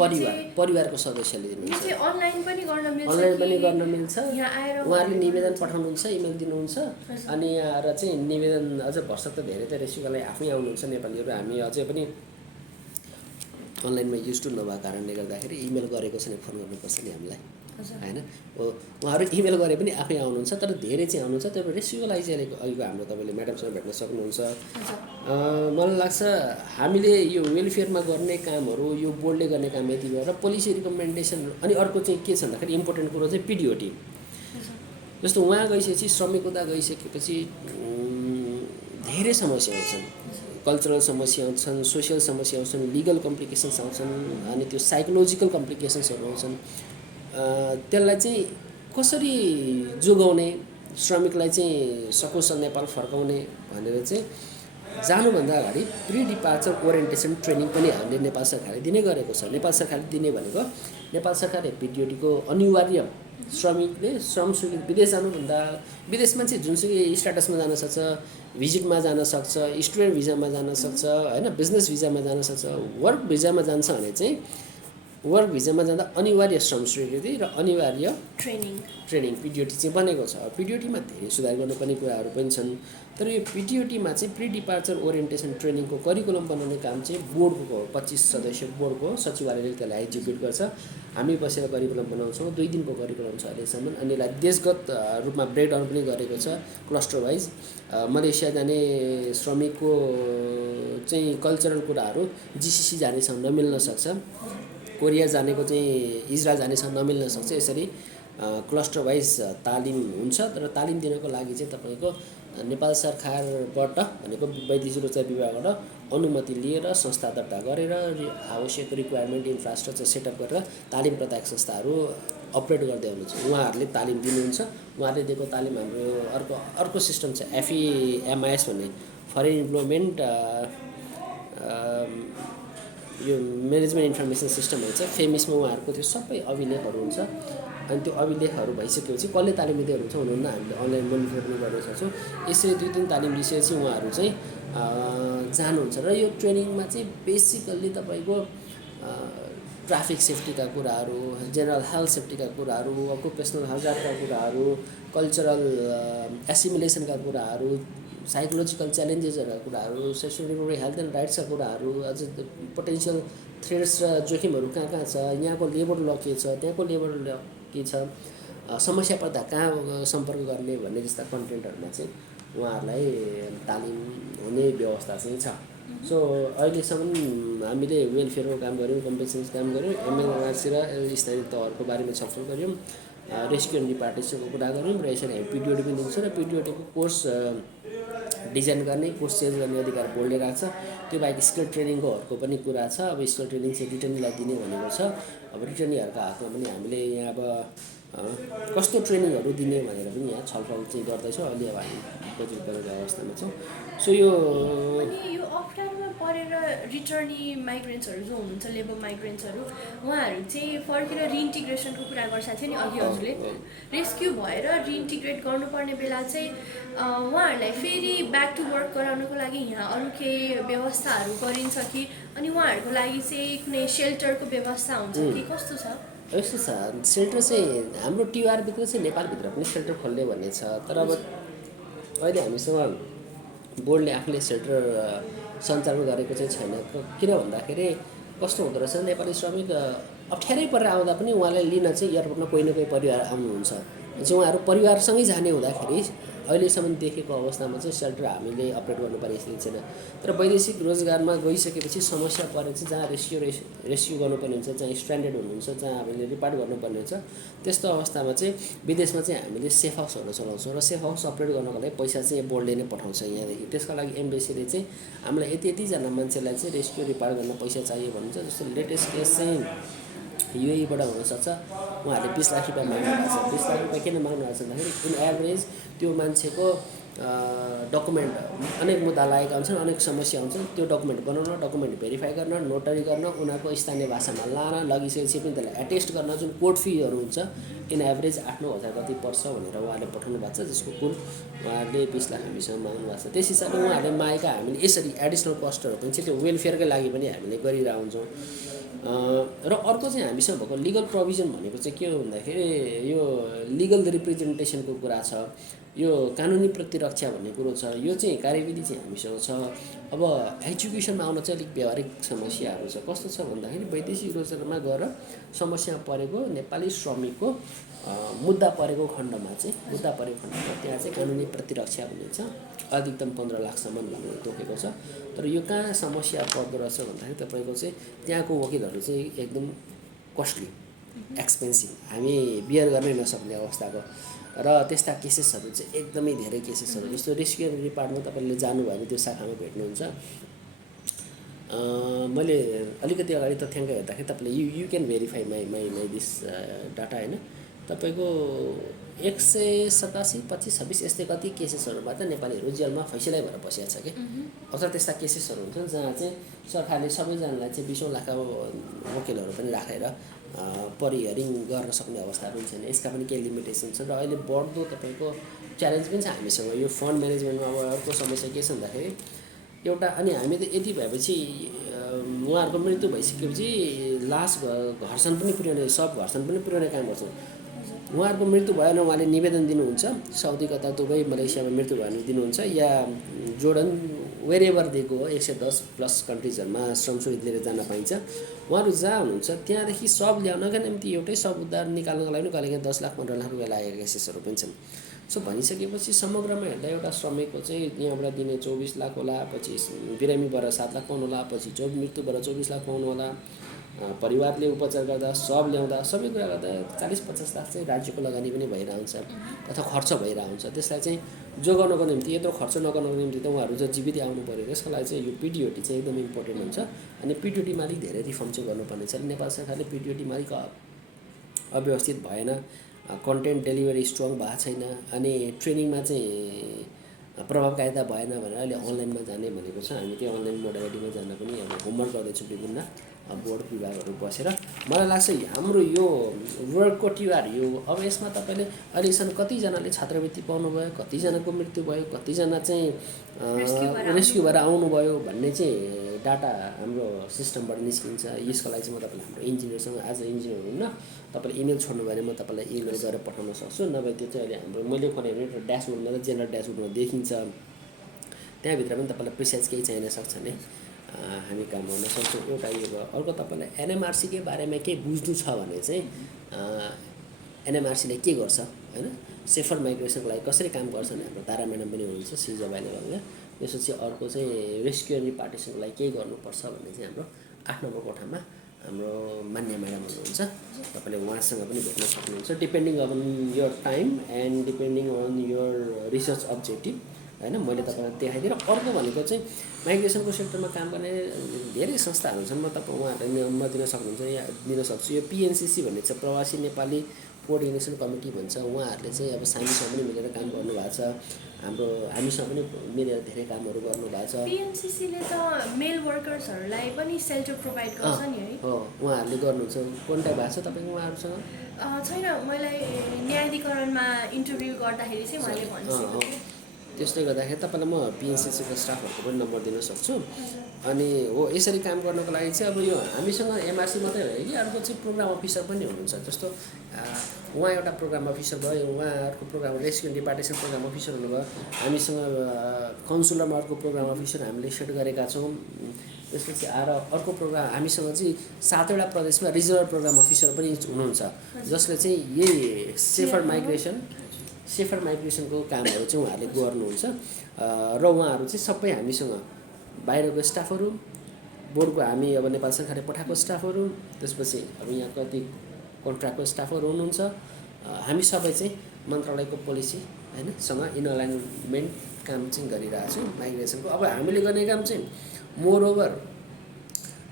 परिवारको सदस्यले दिनुहुन्छ। चाहिँ अनलाइन पनि गर्न मिल्छ, अनलाइन पनि गर्न मिल्छ। यहाँ आएर उहाँहरूले निवेदन पठाउनुहुन्छ, इमेल दिनुहुन्छ अनि यहाँ आएर चाहिँ निवेदन अझ भर्सक त धेरै त रेस्क्युका लागि आफै आउनुहुन्छ नेपालीहरू। हामी अझै पनि अनलाइनमा युज टु नभएको कारणले गर्दाखेरि इमेल गरेको छ भने फोन गर्नुपर्छ नि हामीलाई होइन। उहाँहरू इमेल गरे पनि आफै आउनुहुन्छ तर धेरै चाहिँ आउनुहुन्छ। त्यो रेस्क्युको लागि चाहिँ अहिलेको हाम्रो तपाईँले म्याडमसँग भेट्न सक्नुहुन्छ। मलाई लाग्छ हामीले यो वेलफेयरमा गर्ने कामहरू यो बोर्डले गर्ने काम यति भयो र पोलिसी रिकमेन्डेसन अनि अर्को चाहिँ के छ भन्दाखेरि इम्पोर्टेन्ट कुरो चाहिँ पिडिओटी। जस्तो उहाँ गइसकेपछि श्रमिक उता गइसकेपछि धेरै समस्याहरू छन्, कल्चरल समस्या आउँछन्, सोसियल समस्या आउँछन्, लिगल कम्प्लिकेसन्स आउँछन् अनि त्यो साइकोलोजिकल कम्प्लिकेसन्सहरू आउँछन्। त्यसलाई चाहिँ कसरी जोगाउने, श्रमिकलाई चाहिँ सकुशल नेपाल फर्काउने भनेर चाहिँ जानुभन्दा अगाडि प्री डिपार्चर ओरिएन्टेसन ट्रेनिङ पनि हामीले नेपाल सरकारले दिने गरेको छ। नेपाल सरकारले दिने भनेको नेपाल सरकारले पिडिओटीको अनिवार्य श्रमिकले श्रम स्वीकृति विदेश जानुभन्दा विदेशमा चाहिँ जुनसुकै स्ट्याटसमा जान सक्छ, भिजिटमा जान सक्छ, स्टुडेन्ट भिजामा जान सक्छ होइन, बिजनेस भिजामा जान सक्छ। वर्क भिजामा जान्छ भने चाहिँ वर्क भिजामा जाँदा अनिवार्य श्रम स्वीकृति र अनिवार्य ट्रेनिङ पिडिओटी चाहिँ बनेको छ। पिडिओटीमा धेरै सुधार गर्नुपर्ने कुराहरू पनि छन् तर यो पिडिओटीमा चाहिँ प्री डिपार्चर ओरिएन्टेसन ट्रेनिङको करिकुलम बनाउने काम चाहिँ बोर्डको 25 सदस्य बोर्डको सचिवालयले त्यसलाई एक्जिक्युट गर्छ। हामी बसेर करिकुलम बनाउँछौँ, 2 दिनको करिकुलम छ अहिलेसम्म अनि यसलाई देशगत रूपमा ब्रेकडाउन पनि गरेको छ क्लस्टर वाइज। मलेसिया जाने श्रमिकको चाहिँ कल्चरल कुराहरू जिसिसी जानेसँग नमिल्न सक्छ, कोरिया जानेको चाहिँ इजरायल जानेसँग नमिल्न सक्छ। यसरी क्लस्टर वाइज तालिम हुन्छ तर तालिम दिनको लागि चाहिँ तपाईँको नेपाल सरकारबाट भनेको वैदेशिक रोजगार विभागबाट अनुमति लिएर संस्था दर्ता गरेर आवश्यक रिक्वायरमेन्ट इन्फ्रास्ट्रक्चर सेटअप गरेर तालिम प्रदायक संस्थाहरू अपरेट गर्दै हुनुहुन्छ। उहाँहरूले तालिम दिनुहुन्छ। उहाँहरूले दिएको तालिम हाम्रो अर्को सिस्टम छ FEMIS भन्ने फरेन इम्प्लोइमेन्ट यो म्यानेजमेन्ट इन्फर्मेसन सिस्टम भन्छ। फेमिसमा उहाँहरूको त्यो सबै अभिलेखहरू हुन्छ अनि त्यो अभिलेखहरू भइसकेपछि कसले तालिम दिँदै हुनुहुन्छ हुनुहुन्न हामीले अनलाइन मोनिटर पनि गर्न सक्छौँ। यसरी 2 दिन तालिम दिइसकेपछि उहाँहरू चाहिँ जानुहुन्छ र यो ट्रेनिङमा चाहिँ बेसिकल्ली तपाईँको ट्राफिक सेफ्टीका कुराहरू, जेनरल हेल्थ सेफ्टीका कुराहरू, अकुपेसनल हजारका कुराहरू, कल्चरल एसिमिलेसनका कुराहरू, साइकोलोजिकल च्यालेन्जेसहरूका कुराहरू, सेक्सुअल रिप्रोडक्टिभ हेल्थ एन्ड राइट्सका कुराहरू, अझ पोटेन्सियल थ्रेट्स र जोखिमहरू कहाँ छ, यहाँको लेबर ल के छ, त्यहाँको लेबर ल के छ, समस्या पर्दा कहाँ सम्पर्क गर्ने भन्ने जस्ता कन्टेन्टहरूमा चाहिँ उहाँहरूलाई तालिम हुने व्यवस्था चाहिँ छ। सो अहिलेसम्म हामीले वेलफेयरको काम गऱ्यौँ, कम्पेन्सेसनको काम गऱ्यौँ, एमएनआरसी र स्थानीय तहहरूको बारेमा छलफल गऱ्यौँ, रेस्क्यु एन्ड रिपार्टेसनको कुरा गऱ्यौँ र यसरी हामी पिडिओडी पनि दिन्छौँ र पिडिओडीको कोर्स डिजाइन गर्ने, कोर्स चेन्ज गर्ने अधिकार बोर्डले राख्छ। त्यो बाहेक स्किल ट्रेनिङकोहरूको पनि कुरा छ। अब स्किल ट्रेनिङ चाहिँ रिटर्नीलाई दिने भनेको छ। अब रिटर्नीहरूको हातमा पनि हामीले यहाँ अब कस्तो ट्रेनिङहरू दिने भनेर पनि यहाँ छलफल चाहिँ गर्दैछौँ। अहिले अब हामी प्रोजेक्ट गरेको अवस्थामा छौँ। सो यो अनि यो अप्ठ्यारोमा परेर रिटर्नी माइग्रेन्ट्सहरू जो हुनुहुन्छ, लेबर माइग्रेन्ट्सहरू, उहाँहरू चाहिँ फर्केर रिइन्टिग्रेसनको कुरा गर्छ थियो नि अघि हजुरले। रेस्क्यु भएर रिइन्टिग्रेट गर्नुपर्ने बेला चाहिँ उहाँहरूलाई फेरि ब्याक टु वर्क गराउनको लागि यहाँ अरू केही व्यवस्थाहरू गरिन्छ कि, अनि उहाँहरूको लागि चाहिँ कुनै सेल्टरको व्यवस्था हुन्छ कि कस्तो छ? यस्तो छ, सेल्टर चाहिँ हाम्रो टिआरभित्र चाहिँ नेपालभित्र पनि सेल्टर खोल्ने भन्ने छ। तर अब अहिले हामीसँग बोर्डले आफूले सेल्टर सञ्चालन गरेको चाहिँ छैन। किन भन्दाखेरि कस्तो हुँदो रहेछ, नेपाली श्रमिक अप्ठ्यारै परेर आउँदा पनि उहाँलाई लिन चाहिँ एयरपोर्टमा कोही न कोही परिवार आउनुहुन्छ। चाहिँ उहाँहरू परिवारसँगै जाने हुँदाखेरि अहिलेसम्म देखेको अवस्थामा चाहिँ सेल्टर हामीले अपरेट गर्नुपर्ने स्थिति छैन। तर वैदेशिक रोजगारमा गइसकेपछि समस्या परे चाहिँ जहाँ रेस्क्यु गर्नुपर्ने हुन्छ, जहाँ स्ट्रान्डेड हुनुहुन्छ, जहाँ हामीले रिपार्ट गर्नुपर्ने हुन्छ, त्यस्तो अवस्थामा चाहिँ विदेशमा चाहिँ हामीले सेफ हाउसहरू चलाउँछौँ र सेफ हाउस अपरेट गर्नको लागि पैसा चाहिँ बोर्डले नै पठाउँछ यहाँदेखि। त्यसका लागि एम्बेसीले चाहिँ हामीलाई यतिजना मान्छेलाई चाहिँ रेस्क्यु रिपार्ट गर्न पैसा चाहियो भन्छ। जस्तो लेटेस्ट केस चाहिँ युएईबाट हुनसक्छ, उहाँहरूले 20 लाख रुपियाँ माग्नु भएको छ। 20 लाख रुपियाँ किन माग्नु भएको छ भन्दाखेरि इन एभरेज त्यो मान्छेको डकुमेन्ट अनेक मुद्दा लागेका हुन्छन्, अनेक समस्या हुन्छन्। त्यो डकुमेन्ट बनाउन, डकुमेन्ट भेरिफाई गर्न, नोटरी गर्न, उनीहरूको स्थानीय भाषामा लान, लगिसकेपछि पनि त्यसलाई एटेस्ट गर्न जुन कोर्ट फीहरू हुन्छ इन एभरेज 8-9 हजार कति पर्छ भनेर उहाँहरूले पठाउनु भएको छ, जसको कुल उहाँहरूले 20 लाख हामीसँग माग्नु भएको छ। त्यस हिसाबले उहाँहरूले मागेका हामीले यसरी एडिसनल कस्टहरू पनि चाहिँ त्यो वेलफेयरकै लागि पनि हामीले गरिरहेको हुन्छौँ। र अर्को चाहिँ हामीसँग भएको लिगल प्रोभिजन भनेको चाहिँ के हो भन्दाखेरि यो लिगल रिप्रेजेन्टेसनको कुरा छ, यो कानुनी प्रतिरक्षा भन्ने कुरो छ। यो चाहिँ कार्यविधि चाहिँ हामीसँग छ। अब एजुकेसनमा आउन चाहिँ अलिक व्यावहारिक समस्याहरू छ। कस्तो छ भन्दाखेरि वैदेशिक रोजगारमा गएर समस्या परेको नेपाली श्रमिकको मुद्दा परेको खण्डमा त्यहाँ चाहिँ कानुनी प्रतिरक्षा भन्ने छ, अधिकतम 15 लाखसम्म भन्ने तोकेको छ। तर यो कहाँ समस्या पर्दो रहेछ भन्दाखेरि तपाईँको चाहिँ त्यहाँको वकिलहरू चाहिँ एकदम कस्टली, एक्सपेन्सिभ, हामी बियर गर्नै नसक्ने अवस्थाको र त्यस्ता केसेसहरू चाहिँ एकदमै धेरै केसेसहरू। जस्तो रेस्क्यु एन्ड रिपार्टमा तपाईँले जानुभयो भने त्यो शाखामा भेट्नुहुन्छ। मैले अलिकति अगाडि तथ्याङ्क हेर्दाखेरि तपाईँले you can verify my this data होइन, तपाईँको 187, 25, 26 यस्तै कति केसेसहरूमा त नेपालीहरू जेलमा फैसलै भएर बसिएको छ कि। अथवा त्यस्ता केसेसहरू हुन्छन् जहाँ चाहिँ सरकारले सबैजनालाई चाहिँ 20 लाख वकिलहरू पनि राखेर परिहियरिङ गर्न सक्ने अवस्था पनि छैन। यसका पनि केही लिमिटेसन छ र अहिले बढ्दो तपाईँको च्यालेन्ज पनि छ हामीसँग यो फन्ड म्यानेजमेन्टमा। अब अर्को समस्या के छ भन्दाखेरि एउटा, अनि हामी त यति भएपछि उहाँहरूको मृत्यु भइसकेपछि लास घर्षण पनि पुर्याउने, सब घर्षण पनि पुर्याउने काम गर्छौँ। उहाँहरूको मृत्यु भएन, उहाँले निवेदन दिनुहुन्छ, साउदी कता दुबई मलेसियामा मृत्यु भयो भने दिनुहुन्छ, या जोर्डन वेरेभर दिएको हो 110+ कन्ट्रिजहरूमा श्रमशोषित लिएर जान पाइन्छ। उहाँहरू जहाँ हुनुहुन्छ त्यहाँदेखि सब ल्याउनका निम्ति एउटै सब उद्धार निकाल्नको लागि पनि कहिलेकाहीँ 10 लाख 15 लाख रुपियाँ लागेका केसेसहरू पनि छन्। सो भनिसकेपछि समग्रमा हेर्दा एउटा श्रमिकको चाहिँ यहाँबाट दिने 24 लाख होला, पछि बिरामीबाट 7 लाख पाउनु होला, पछि मृत्युबाट 24 लाख पाउनु होला, परिवारले उपचार गर्दा सब ल्याउँदा सबै कुरा गर्दा 40-50 लाख चाहिँ राज्यको लगानी पनि भइरहेको हुन्छ अथवा खर्च भइरहेको हुन्छ। त्यसलाई चाहिँ जोगाउनको निम्ति, यत्रो खर्च नगर्नको निम्ति त उहाँहरू चाहिँ जीवित आउनु पऱ्यो। त्यसको लागि चाहिँ यो पिडिओटी चाहिँ एकदम इम्पोर्टेन्ट हुन्छ। अनि पिडिओटीमा अलिक धेरै रिफर्म चाहिँ गर्नुपर्ने छ। नेपाल सरकारले पिडिओटीमा अलिक अव्यवस्थित भएन, कन्टेन्ट डेलिभरी स्ट्रङ भएको छैन, अनि ट्रेनिङमा चाहिँ प्रभावकारिता भएन भनेर अहिले अनलाइनमा जाने भनेको छ। हामी त्यो अनलाइन मोडालिटीमा जान पनि अब होमवर्क गर्दैछौँ विभिन्न बोर्ड विभागहरू बसेर। मलाई लाग्छ हाम्रो यो वर्कको टिआर यो अब यसमा तपाईँले अहिलेसम्म कतिजनाले छात्रवृत्ति पाउनुभयो, कतिजनाको मृत्यु भयो, कतिजना चाहिँ रेस्क्यु भएर आउनुभयो भन्ने चाहिँ डाटा हाम्रो सिस्टमबाट निस्किन्छ। यसको लागि चाहिँ म तपाईँलाई हाम्रो इन्जिनियरसँग, एज अ इन्जिनियर हुन्न, तपाईँले इमेल छोड्नु भयो भने म तपाईँलाई इमेल गरेर पठाउन सक्छु। नभए त्यो चाहिँ अहिले हाम्रो मैले खोलेर एउटा ड्यासबोर्डमा त जेनरल ड्यासबोर्डमा देखिन्छ, त्यहाँभित्र पनि तपाईँलाई प्रिसाइज केही चाहिन सक्छ भने हामी काम गर्न सक्छौँ। एउटा यो भयो। अर्को तपाईँलाई एनएमआरसीकै बारेमा केही बुझ्नु छ भने चाहिँ एनएमआरसीले के गर्छ होइन, सेफर माइग्रेसनको लागि कसरी काम गर्छ भने हाम्रो तारा म्याडम पनि हुनुहुन्छ सिज अभाइलेबल क्या। त्यसपछि अर्को चाहिँ रेस्क्यु एन्ड रिपार्टेसनको लागि केही गर्नुपर्छ भन्ने चाहिँ हाम्रो 8 नम्बर कोठामा हाम्रो मान्य म्याडम हुनुहुन्छ। तपाईँले उहाँसँग पनि भेट्न सक्नुहुन्छ depending on your time and depending on your research objective होइन। मैले तपाईँलाई देखाइदिएँ। र अर्को भनेको चाहिँ माइग्रेसनको सेक्टरमा काम गर्ने धेरै संस्थाहरू छन्। म तपाईँ उहाँहरूले नम्बर दिन सक्नुहुन्छ या दिन सक्छु। यो पिएनसिसी भन्ने छ, प्रवासी नेपाली कोअर्डिनेसन कमिटी भन्छ। उहाँहरूले चाहिँ अब सामीसँग पनि मिलेर काम गर्नुभएको छ, हामीसँग पनि मिलेर धेरै कामहरू गर्नुभएको छ। पिएनसिसीले त मेल वर्कर्सहरूलाई पनि सेल्टर प्रोभाइड गर्छ नि है? हो, उहाँहरूले गर्नुहुन्छ। कन्ट्याक्ट भएको छ तपाईँको उहाँहरूसँग? छैन, मलाई न्यायाधिकरणमा इन्टरभ्यू गर्दाखेरि चाहिँ उहाँले भनिसक्यो। त्यसले गर्दाखेरि तपाईँलाई म पिएनसिसीको स्टाफहरूको पनि नम्बर दिन सक्छु। अनि हो, यसरी काम गर्नको लागि चाहिँ अब यो हामीसँग एमआरसी मात्रै होइन कि अर्को चाहिँ प्रोग्राम अफिसर पनि हुनुहुन्छ। जस्तो उहाँ एउटा प्रोग्राम अफिसर भयो, उहाँहरूको program rescue and repatriation program officer हुनुभयो। हामीसँग काउन्सिलरमा अर्को प्रोग्राम अफिसर हामीले सेट गरेका छौँ। त्यसपछि आएर अर्को प्रोग्राम हामीसँग चाहिँ 7वटा प्रदेशमा रिजनल प्रोग्राम अफिसर पनि हुनुहुन्छ, जसले चाहिँ यही सेफर माइग्रेसनको कामहरू चाहिँ उहाँहरूले गर्नुहुन्छ। र उहाँहरू चाहिँ सबै हामीसँग बाहिरको स्टाफहरू, बोर्डको हामी अब नेपाल सरकारले पठाएको स्टाफहरू, त्यसपछि अब यहाँ कति कन्ट्र्याक्टको स्टाफहरू हुनुहुन्छ। हामी सबै चाहिँ मन्त्रालयको पोलिसी होइन सँग इन अलाइनमेन्ट काम चाहिँ गरिरहेको छौँ माइग्रेसनको। अब हामीले गर्ने काम चाहिँ मोरओभर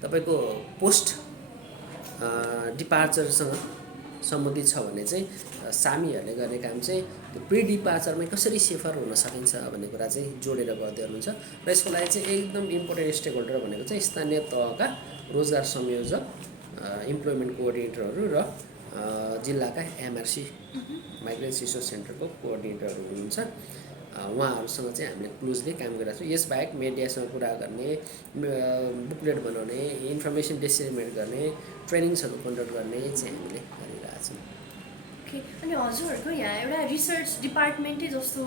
तपाईँको पोस्ट डिपार्चरसँग सम्बन्धित छ भने चाहिँ सामीहरूले गर्ने काम चाहिँ त्यो प्रि डिपार्चरमै कसरी सेफर हुन सकिन्छ भन्ने कुरा चाहिँ जोडेर गर्दै हुनुहुन्छ। र यसको लागि चाहिँ एकदम इम्पोर्टेन्ट स्टेक होल्डर भनेको चाहिँ स्थानीय तहका रोजगार संयोजक, इम्प्लोइमेन्ट कोअर्डिनेटरहरू र जिल्लाका एमआरसी माइग्रेन्ट रिसोर्स सेन्टरको कोअर्डिनेटरहरू हुनुहुन्छ। उहाँहरूसँग चाहिँ हामीले क्लोजली काम गरिरहेको छौँ। यसबाहेक मिडियासँग कुरा गर्ने, बुकलेट बनाउने, इन्फर्मेसन डिसेमिनेट गर्ने, ट्रेनिङ्सहरू कन्डक्ट गर्ने चाहिँ हामीले गरिरहेको छौँ। ओके, अनि हजुरहरूको यहाँ एउटा रिसर्च डिपार्टमेन्टै जस्तो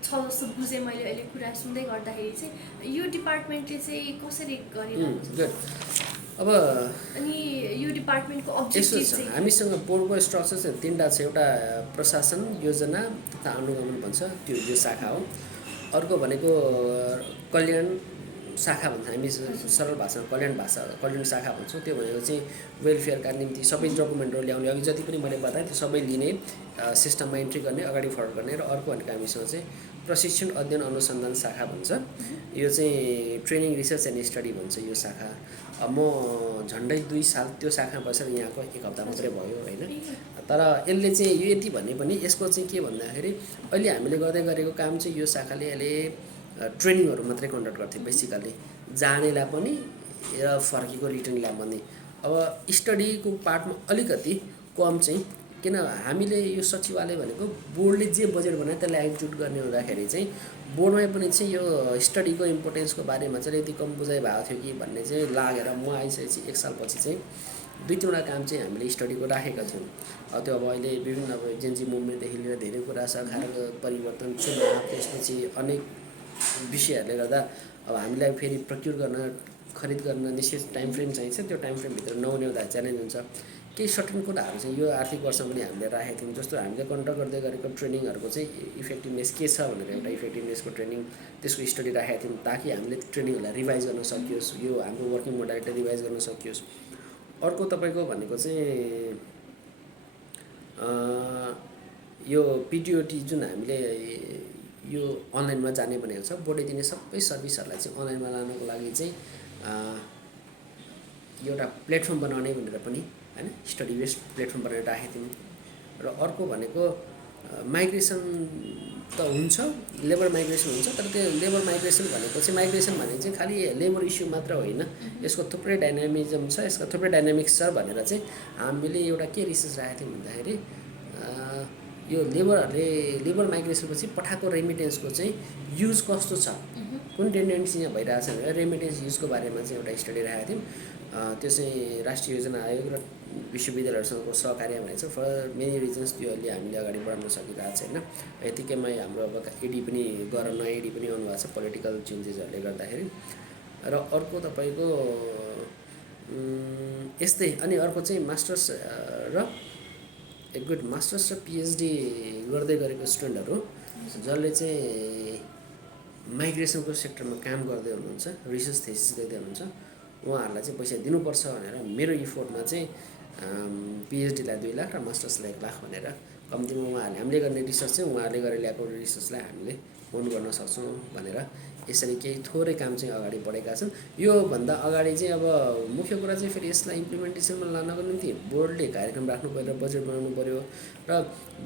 छ जस्तो बुझेँ मैले अहिले कुरा सुन्दै गर्दाखेरि चाहिँ। यो डिपार्टमेन्टले चाहिँ कसरी गरिरहेको छ? अब अनि यो डिपार्टमेन्टको अब्जेक्टिभ चाहिँ हामीसँग बोर्डको स्ट्रक्चर चाहिँ 3वटा छ। एउटा प्रशासन, योजना तथा अनुगमन भन्छ, त्यो यो शाखा हो। अर्को भनेको कल्याण शाखा भन्छ, हामी सरल भाषामा कल्याण शाखा भन्छौँ। त्यो भनेको चाहिँ वेलफेयरका निम्ति सबै डकुमेन्टहरू ल्याउने, अघि जति पनि मैले बताएँ त्यो सबै लिने, सिस्टममा इन्ट्री गर्ने, अगाडि फरवर्ड गर्ने। र अर्को भनेको हामीसँग चाहिँ प्रशिक्षण अध्ययन अनुसन्धान शाखा भन्छ। यो चाहिँ ट्रेनिङ रिसर्च एन्ड स्टडी भन्छ यो शाखा। म झन्डै 2 साल त्यो शाखामा बसेर यहाँको 1 हप्ता मात्रै भयो होइन। तर यसले चाहिँ यो यति भने पनि यसको चाहिँ के भन्दाखेरि अहिले हामीले गर्दै गरेको काम चाहिँ यो शाखाले अहिले ट्रेनिङहरू मात्रै कन्डक्ट गर्थ्यो बेसिकली, जानेलाई पनि र फर्केको रिटर्नलाई पनि। अब स्टडीको पार्टमा अलिकति कम चाहिँ, किन हामीले यो सचिवालय भनेको बोर्डले जे बजेट बनायो त्यसलाई एक्जिक्युट गर्ने हुँदाखेरि चाहिँ बोर्डमै पनि चाहिँ यो स्टडीको इम्पोर्टेन्सको बारेमा चाहिँ यति कम बुझाइ भएको थियो कि भन्ने चाहिँ लागेर म आइसकेपछि 1 सालपछि चाहिँ 2-3वटा काम चाहिँ हामीले स्टडीको राखेका थियौँ। त्यो अब अहिले विभिन्न अब जेन्जी मुभमेन्टदेखि लिएर धेरै कुरा छ, खालको परिवर्तन, चुनाव, त्यसपछि अनेक विषयहरूले गर्दा अब हामीलाई फेरि प्रक्युर गर्न, खरिद गर्न निश्चित टाइम फ्रेम चाहिन्छ। त्यो टाइम फ्रेमभित्र नहुने हुँदा च्यालेन्ज हुन्छ। केही सर्टेन कुराहरू चाहिँ यो आर्थिक वर्षमा पनि हामीले राखेका थियौँ। जस्तो हामीले कन्डक्ट गर्दै गरेको ट्रेनिङहरूको चाहिँ इफेक्टिभनेस के छ भनेर एउटा इफेक्टिभनेसको ट्रेनिङ, त्यसको स्टडी राखेका थियौँ ताकि हामीले ट्रेनिङहरूलाई रिभाइज गर्न सकियोस्, यो हाम्रो वर्किङ मोडालिटी रिभाइज गर्न सकियोस्। अर्को तपाईँको भनेको चाहिँ यो पिटिओटी जुन हामीले यो अनलाइनमा जाने भनेको छ, बोर्डले दिने सबै सर्भिसहरूलाई चाहिँ अनलाइनमा लानको लागि चाहिँ एउटा प्लेटफर्म बनाउने भनेर पनि होइन स्टडी बेस्ड प्लेटफर्म बनाएर राखेको थियौँ। र अर्को भनेको माइग्रेसन त हुन्छ, लेबर माइग्रेसन हुन्छ, तर त्यो लेबर माइग्रेसन भनेको चाहिँ माइग्रेसन भनेको चाहिँ खालि लेबर इस्यु मात्र होइन, यसको थुप्रै डाइनामिजम छ, यसको थुप्रै डाइनामिक्स छ भनेर चाहिँ हामीले एउटा के रिसर्च राखेको थियौँ भन्दाखेरि यो लेबर माइग्रेसनपछि पठाएको रेमिटेन्सको चाहिँ युज कस्तो छ, कुन टेन्डेन्सी यहाँ भइरहेछ भनेर रेमिटेन्स युजको बारेमा चाहिँ एउटा स्टडी राखेको थियौँ। त्यो चाहिँ राष्ट्रिय योजना आयोग र विश्वविद्यालयहरूसँगको सहकार्य भनेको छ। फर मेनी रिजन्स त्यो अहिले हामीले अगाडि बढाउन सकिरहेको छैन। यतिकैमै हाम्रो अब एडी पनि नयाँ एडी पनि आउनु भएको छ पोलिटिकल चेन्जेसहरूले गर्दाखेरि। र अर्को तपाईँको यस्तै। अनि अर्को चाहिँ मास्टर्स र एक गुड मास्टर्स र पिएचडी गर्दै गरेको स्टुडेन्टहरू जसले चाहिँ माइग्रेसनको सेक्टरमा काम गर्दै हुनुहुन्छ, रिसर्च थेसिस गर्दै हुनुहुन्छ, उहाँहरूलाई चाहिँ पैसा दिनुपर्छ भनेर मेरो इफोर्टमा चाहिँ पिएचडीलाई 2 लाख र मास्टर्सलाई 1 लाख भनेर कम्तीमा उहाँहरूले हामीले गर्ने रिसर्च चाहिँ उहाँहरूले गरेर ल्याएको रिसर्चलाई हामीले ओन गर्न सक्छौँ भनेर यसरी केही थोरै काम चाहिँ अगाडि बढेका छन्। योभन्दा अगाडि चाहिँ अब मुख्य कुरा चाहिँ फेरि यसलाई इम्प्लिमेन्टेसनमा लानको निम्ति बोर्डले कार्यक्रम राख्नु पऱ्यो, बजेट बनाउनु पऱ्यो र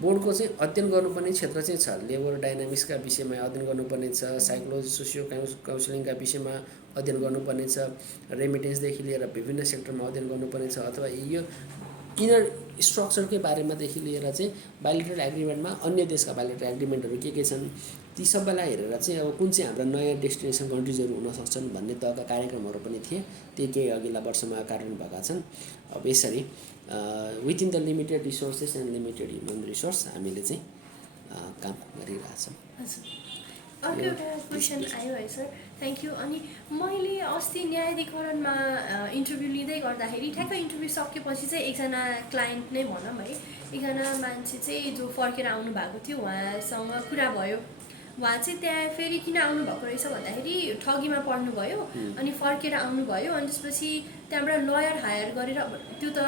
बोर्डको चाहिँ अध्ययन गर्नुपर्ने क्षेत्र चाहिँ छ। लेबर डाइनामिक्सका विषयमा अध्ययन गर्नुपर्ने छ, साइकोलोजी सोसियो काउन्सिलिङका विषयमा अध्ययन गर्नुपर्ने छ, रेमिटेन्सदेखि लिएर विभिन्न सेक्टरमा अध्ययन गर्नुपर्ने छ, अथवा यो इनर स्ट्रक्चरकै बारेमादेखि लिएर चाहिँ बाइलेटरल एग्रिमेन्टमा अन्य देशका बाइलेटरल एग्रिमेन्टहरू के छन् ती सबैलाई हेरेर चाहिँ अब कुन चाहिँ हाम्रा नयाँ डेस्टिनेसन कन्ट्रिजहरू हुन सक्छन् भन्ने तहका कार्यक्रमहरू पनि थिए। ती केही अघिल्ला वर्षमा कार्यान्वयन भएका छन्। अब यसरी within the limited resources and limited human resource हामीले चाहिँ काम गरिरहेछौँ। अर्को एउटा क्वेसन आयो है सर, थ्याङ्क यू। अनि मैले अस्ति न्यायाधिकरणमा इन्टरभ्यू लिँदै गर्दाखेरि ठ्याक्क इन्टरभ्यू सकेपछि चाहिँ एकजना क्लाइन्ट नै भनौँ है, एकजना मान्छे चाहिँ जो फर्केर आउनु भएको थियो उहाँसँग कुरा भयो। उहाँ चाहिँ त्यहाँ फेरि किन आउनुभएको रहेछ भन्दाखेरि ठगीमा पर्नुभयो अनि फर्केर आउनुभयो। अनि त्यसपछि त्यहाँबाट लयर हायर गरेर त्यो त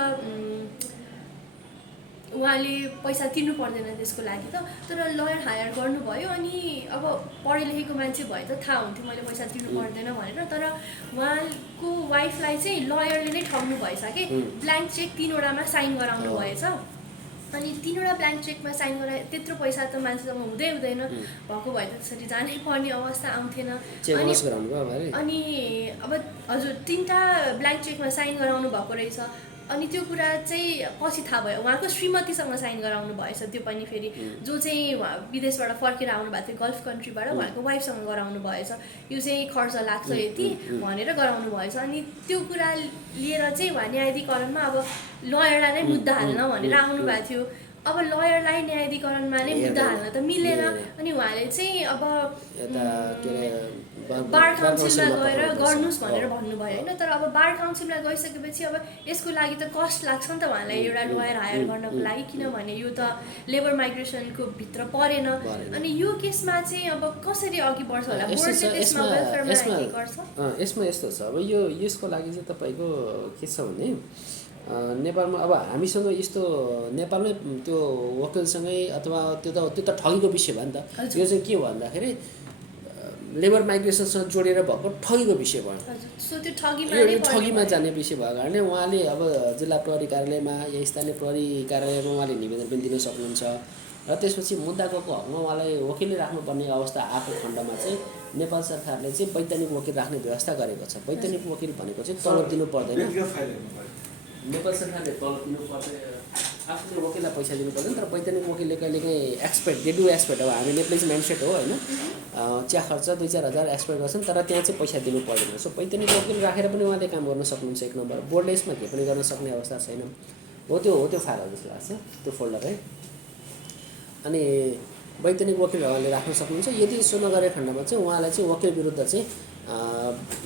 उहाँले पैसा तिर्नु पर्दैन त्यसको लागि त, तर लयर हायर गर्नुभयो। अनि अब पढे लेखेको मान्छे भए त थाहा हुन्थ्यो मैले पैसा तिर्नु पर्दैन भनेर, तर उहाँको वाइफलाई चाहिँ लयरले नै ठग्नु भएछ कि ब्ल्याङ्क चेक 3वटामा साइन गराउनु भएछ। अनि 3वटा ब्ल्याङ्क चेकमा साइन गराए त्यत्रो पैसा त मान्छेसँग हुँदैन, भएको भए त त्यसरी जानै पर्ने अवस्था आउँथेन। अनि अब हजुर 3टा ब्ल्याङ्क चेकमा साइन गराउनु भएको रहेछ। अनि त्यो कुरा चाहिँ पछि थाहा भयो, उहाँको श्रीमतीसँग साइन गराउनु भएछ, त्यो पनि फेरि जो चाहिँ विदेशबाट फर्केर आउनु भएको थियो गल्फ कन्ट्रीबाट, उहाँको वाइफसँग गराउनु भएछ। यो चाहिँ खर्च लाग्छ यति भनेर गराउनु भएछ। अनि त्यो कुरा लिएर चाहिँ उहाँ न्यायाधिकरणमा अब लयरलाई नै मुद्दा हाल्न भनेर आउनु भएको थियो। अब लयरलाई न्यायाधिकरणमा नै मुद्दा हाल्न त मिलेन। अनि उहाँले चाहिँ अब बार काउन्सिलमा गएर गर्नुहोस् भनेर भन्नुभयो होइन। तर अब बार काउन्सिलमा गइसकेपछि अब यसको लागि त कस्ट लाग्छ नि त उहाँलाई एउटा लयर हायर गर्नको लागि, किनभने यो त लेबर माइग्रेसनको भित्र परेन। अनि यो केसमा चाहिँ अब कसरी अघि बढ्छ होला, बोर्डले त्यसमा वेलफेयरमा के गर्छ? यसमा यस्तो छ, अब यसको लागि चाहिँ तपाईँको के छ भने नेपालमा अब हामीसँग यस्तो नेपालमै त्यो वकिलसँगै अथवा त्यो त ठगीको विषय भयो नि त। यो चाहिँ के भन्दाखेरि लेबर माइग्रेसनसँग जोडेर भएको ठगीको विषय भयो। यो ठगीमा जाने विषय भएको कारणले उहाँले अब जिल्ला प्रहरी कार्यालयमा या स्थानीय प्रहरी कार्यालयमा उहाँले निवेदन पनि दिन सक्नुहुन्छ। र त्यसपछि मुद्दाको हकमा उहाँलाई वकिलै राख्नुपर्ने अवस्था आएको खण्डमा चाहिँ नेपाल सरकारले चाहिँ वैधानिक वकिल राख्ने व्यवस्था गरेको छ। वैधानिक वकिल भनेको चाहिँ तलब दिनु पर्दैन, नेपाल सरकारले तलब दिनु पर्दैन, आफूले वकिललाई पैसा दिनु पर्दैन। तर वैधानिक वकिलले कहिलेकाहीँ एक्सपेक्ट दे डु एक्सपेक्ट, अब हामी नेपाली चाहिँ माइन्डसेट हो होइन, चिया खर्च 2-4 हजार एक्सपेक्ट गर्छन्, तर त्यहाँ चाहिँ पैसा दिनु पर्दैन। सो वैधानिक वकिल राखेर पनि उहाँले काम गर्न सक्नुहुन्छ। 1 नम्बर बोर्डले यसमा के पनि गर्न सक्ने अवस्था छैन। हो त्यो फाइल हो जस्तो लाग्छ, त्यो फोल्डर है। अनि वैधानिक वकिल उहाँले राख्न सक्नुहुन्छ। यदि यसो नगरेको खण्डमा चाहिँ उहाँलाई चाहिँ वकिल विरुद्ध चाहिँ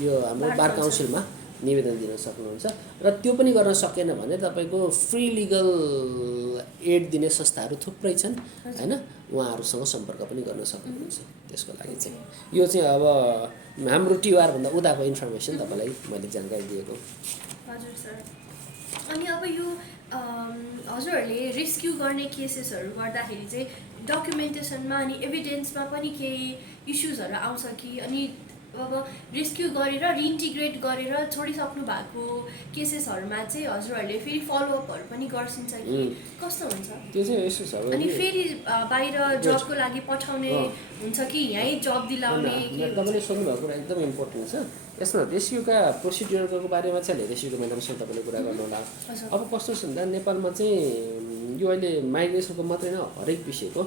यो हाम्रो बार काउन्सिलमा निवेदन दिन सक्नुहुन्छ। र त्यो पनि गर्न सकेन भने तपाईँको फ्री लिगल एड दिने संस्थाहरू थुप्रै छन् होइन, उहाँहरूसँग सम्पर्क पनि गर्न सक्नुहुन्छ। त्यसको लागि चाहिँ यो चाहिँ अब हाम्रो टिआरभन्दा उताको इन्फर्मेसन तपाईँलाई मैले जानकारी दिएको। हजुर सर। अनि अब यो हजुरहरूले रेस्क्यु गर्ने केसेसहरू गर्दाखेरि चाहिँ डकुमेन्टेसनमा अनि एभिडेन्समा पनि केही इस्युजहरू आउँछ कि? अनि अब रेस्क्यु गरेर रिइन्टिग्रेट गरेर छोडिसक्नु भएको केसेसहरूमा चाहिँ हजुरहरूले फेरि फलोअपहरू पनि गर्छिन्छ कि कस्तो हुन्छ? त्यो चाहिँ यस्तो छ, अनि फेरि बाहिर जबको लागि पठाउने हुन्छ कि यहीँ जब दिलाउने? तपाईँले सोध्नुभएको कुरा एकदम इम्पोर्टेन्ट छ। यसमा रेस्क्युका प्रोसिड्युरको बारेमा चाहिँ रेस्क्युको म्याडमसँग तपाईँले कुरा गर्नु होला। अब कस्तो छ भन्दा नेपालमा चाहिँ यो अहिले माइग्रेसनको मात्रै न हरेक विषयको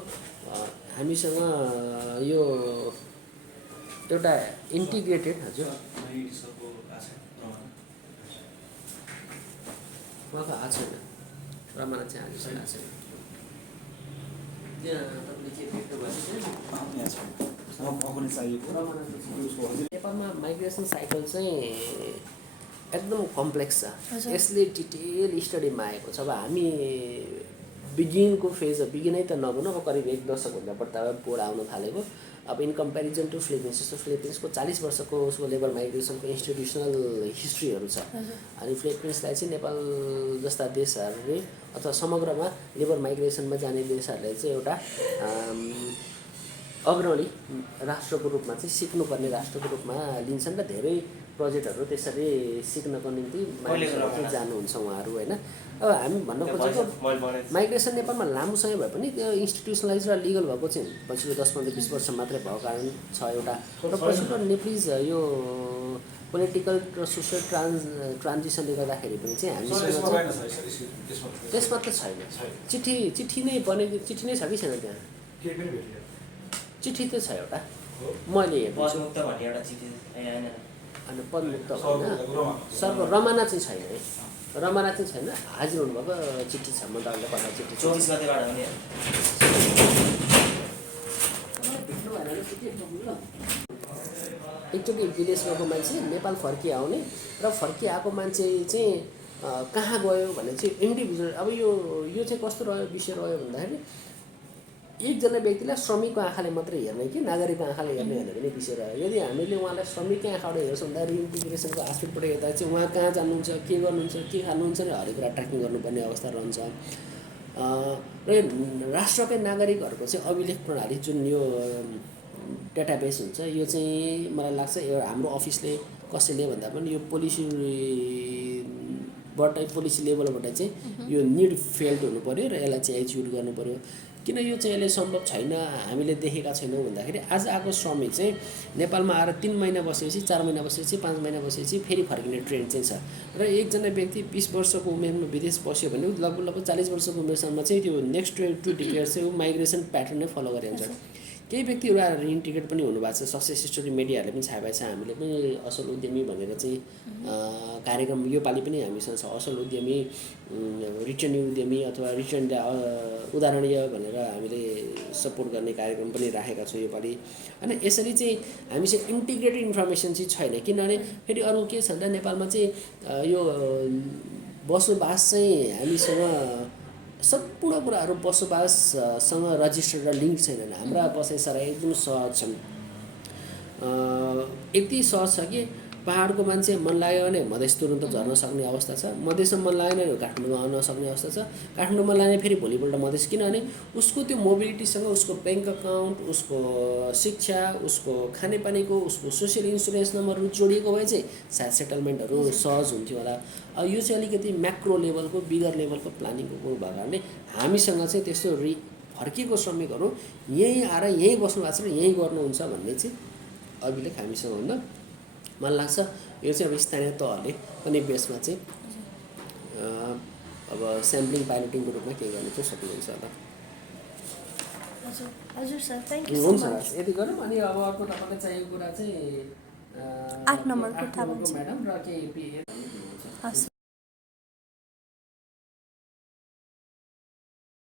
हामीसँग यो एउटा इन्टिग्रेटेड हजुर उहाँको आएको छैन, रमाना चाहिँ आजसम्म आएको छैन। त्यहाँ तपाईँले के भेट्नु भएको नेपालमा माइग्रेसन साइकल चाहिँ एकदम कम्प्लेक्स छ। यसले डिटेल स्टडीमा आएको छ। अब हामी बिगिनको फेज बिगिनै त नभनौँ, अब करिब 1 दशकभन्दा बढ्ता बोर्ड आउन थालेको। अब इन कम्पेरिजन टु फिलिपिन्स, जस्तो फिलिपिन्सको 40 वर्षको उसको लेबर माइग्रेसनको इन्स्टिट्युसनल हिस्ट्रीहरू छ। अनि फिलिपिन्सलाई चाहिँ नेपाल जस्ता देशहरूले अथवा समग्रमा लेबर माइग्रेसनमा जाने देशहरूले चाहिँ एउटा अग्रणी राष्ट्रको रूपमा चाहिँ सिक्नुपर्ने राष्ट्रको रूपमा लिन्छन् र धेरै प्रोजेक्टहरू त्यसरी सिक्नको निम्ति मानिसहरू जानुहुन्छ उहाँहरू होइन। अब हामी भन्न खोजेको माइग्रेसन नेपालमा लामो समय भए पनि त्यो इन्स्टिट्युसनलाइज र लिगल भएको चाहिँ पछिल्लो 10-15-20 वर्ष मात्रै भएको कारण छ एउटा। र पछिल्लो नेप्लिज यो पोलिटिकल र सोसियल ट्रान्जिसनले गर्दाखेरि पनि चाहिँ हामीसँग त्यसमा त छैन। चिठी नै बनेको चिठी नै छ कि छैन त्यहाँ? चिठी त छ एउटा, मैले पदमुक्त भन्ने एउटा चिठी अनि पदमुक्त होइन सरको रमाना चाहिँ छैन है, रमाना चाहिँ छैन। हाजिर हुनुभएको चिठी छ, म तपाईँले पठाएको चिठी 24 गतेबाट हुने। एकचोटि विदेश गएको मान्छे नेपाल फर्किआउने र फर्किआएको मान्छे चाहिँ कहाँ गयो भने चाहिँ इन्डिभिजुअल। अब यो चाहिँ कस्तो रह्यो विषय रह्यो भन्दाखेरि एकजना व्यक्तिलाई श्रमिकको आँखाले मात्रै हेर्ने कि नागरिकको आँखाले हेर्ने भनेर पनि विषय रह्यो। यदि हामीले उहाँलाई श्रमिककै आँखाबाट हेर्छौँ भन्दा रिइन्टिग्रेसनको आस्पेक्टबाट हेर्दा चाहिँ उहाँ कहाँ जानुहुन्छ, के गर्नुहुन्छ, के खानुहुन्छ नि हरेक कुरा ट्र्याकिङ गर्नुपर्ने अवस्था रहन्छ। र राष्ट्रकै नागरिकहरूको चाहिँ अभिलेख प्रणाली जुन यो डेटाबेस हुन्छ, यो चाहिँ मलाई लाग्छ एउटा हाम्रो अफिसले कसैले भन्दा पनि यो पोलिसी लेभलबाट चाहिँ यो निड फेल्ड हुनु पऱ्यो र यसलाई चाहिँ एचिभ गर्नु पऱ्यो। किन यो चाहिँ यसले सम्भव छैन, हामीले देखेका छैनौँ भन्दाखेरि आज आएको श्रमिक चाहिँ नेपालमा आएर 3 महिना बसेपछि, 4 महिना बसेपछि, 5 महिना बसेपछि फेरि फर्किने ट्रेन्ड चाहिँ छ। र एकजना व्यक्ति 20 वर्षको उमेरमा विदेश बस्यो भने लगभग 40 वर्षको उमेरसम्म चाहिँ त्यो नेक्स्ट 2 डिकेड्स चाहिँ माइग्रेसन प्याटर्न नै फलो गरे हुन्छ। केही व्यक्तिहरू आएर रिइन्टिग्रेट पनि हुनुभएको छ। सक्सेस स्टोरी मिडियाहरूले पनि छापेको छ। हामीले पनि असल उद्यमी भनेर चाहिँ कार्यक्रम योपालि पनि हामीसँग छ। असल उद्यमी, रिटर्न उद्यमी अथवा रिटर्न उदाहरणीय भनेर हामीले सपोर्ट गर्ने कार्यक्रम पनि राखेका छौँ योपालि। अनि यसरी चाहिँ हामीसँग इन्टिग्रेटेड इन्फर्मेसन चाहिँ छैन। किनभने फेरि अरू के छ भन्दा नेपालमा चाहिँ यो बसोबास चाहिँ हामीसँग सम्पूर्ण कुराहरू बसोबाससँग रजिस्टर र लिङ्क छैनन्। हाम्रा बसाइसराई एकदम सहज छन्। यति सहज छ कि पहाडको मान्छे मन लाग्यो भने मधेस तुरुन्त झर्न सक्ने अवस्था छ, मधेसमा मन लागेन भने काठमाडौँ आउन सक्ने अवस्था छ, काठमाडौँमा लाने फेरि भोलिपल्ट मधेस। किनभने उसको त्यो मोबिलिटीसँग उसको ब्याङ्क अकाउन्ट, उसको शिक्षा, उसको खानेपानीको, उसको सोसियल इन्सुरेन्स नम्बरहरू जोडिएको भए चाहिँ सायद सेटलमेन्टहरू सहज हुन्थ्यो होला। अब यो चाहिँ अलिकति म्याक्रो लेभलको बिगर लेभलको प्लानिङको भएको कारणले हामीसँग चाहिँ त्यस्तो फर्किएको श्रमिकहरू यहीँ आएर यहीँ बस्नु भएको छ र यहीँ गर्नुहुन्छ भन्ने चाहिँ अभिलेख हामीसँग हुन्न। मलाई लाग्छ यो चाहिँ अब स्थानीय तहले पनि बेसमा चाहिँ अब स्याम्पलिङ पाइलटिङको रूपमा के गर्ने चाहिँ सकिन्छ होला। हजुर सर, थ्याङ्क यू सो हुन्छ, मच। यति गरौँ। अनि अब अर्को तपाईँलाई चाहिएको कुरा चाहिँ 8 नम्बरको थाहा म्याडम र केही हस्।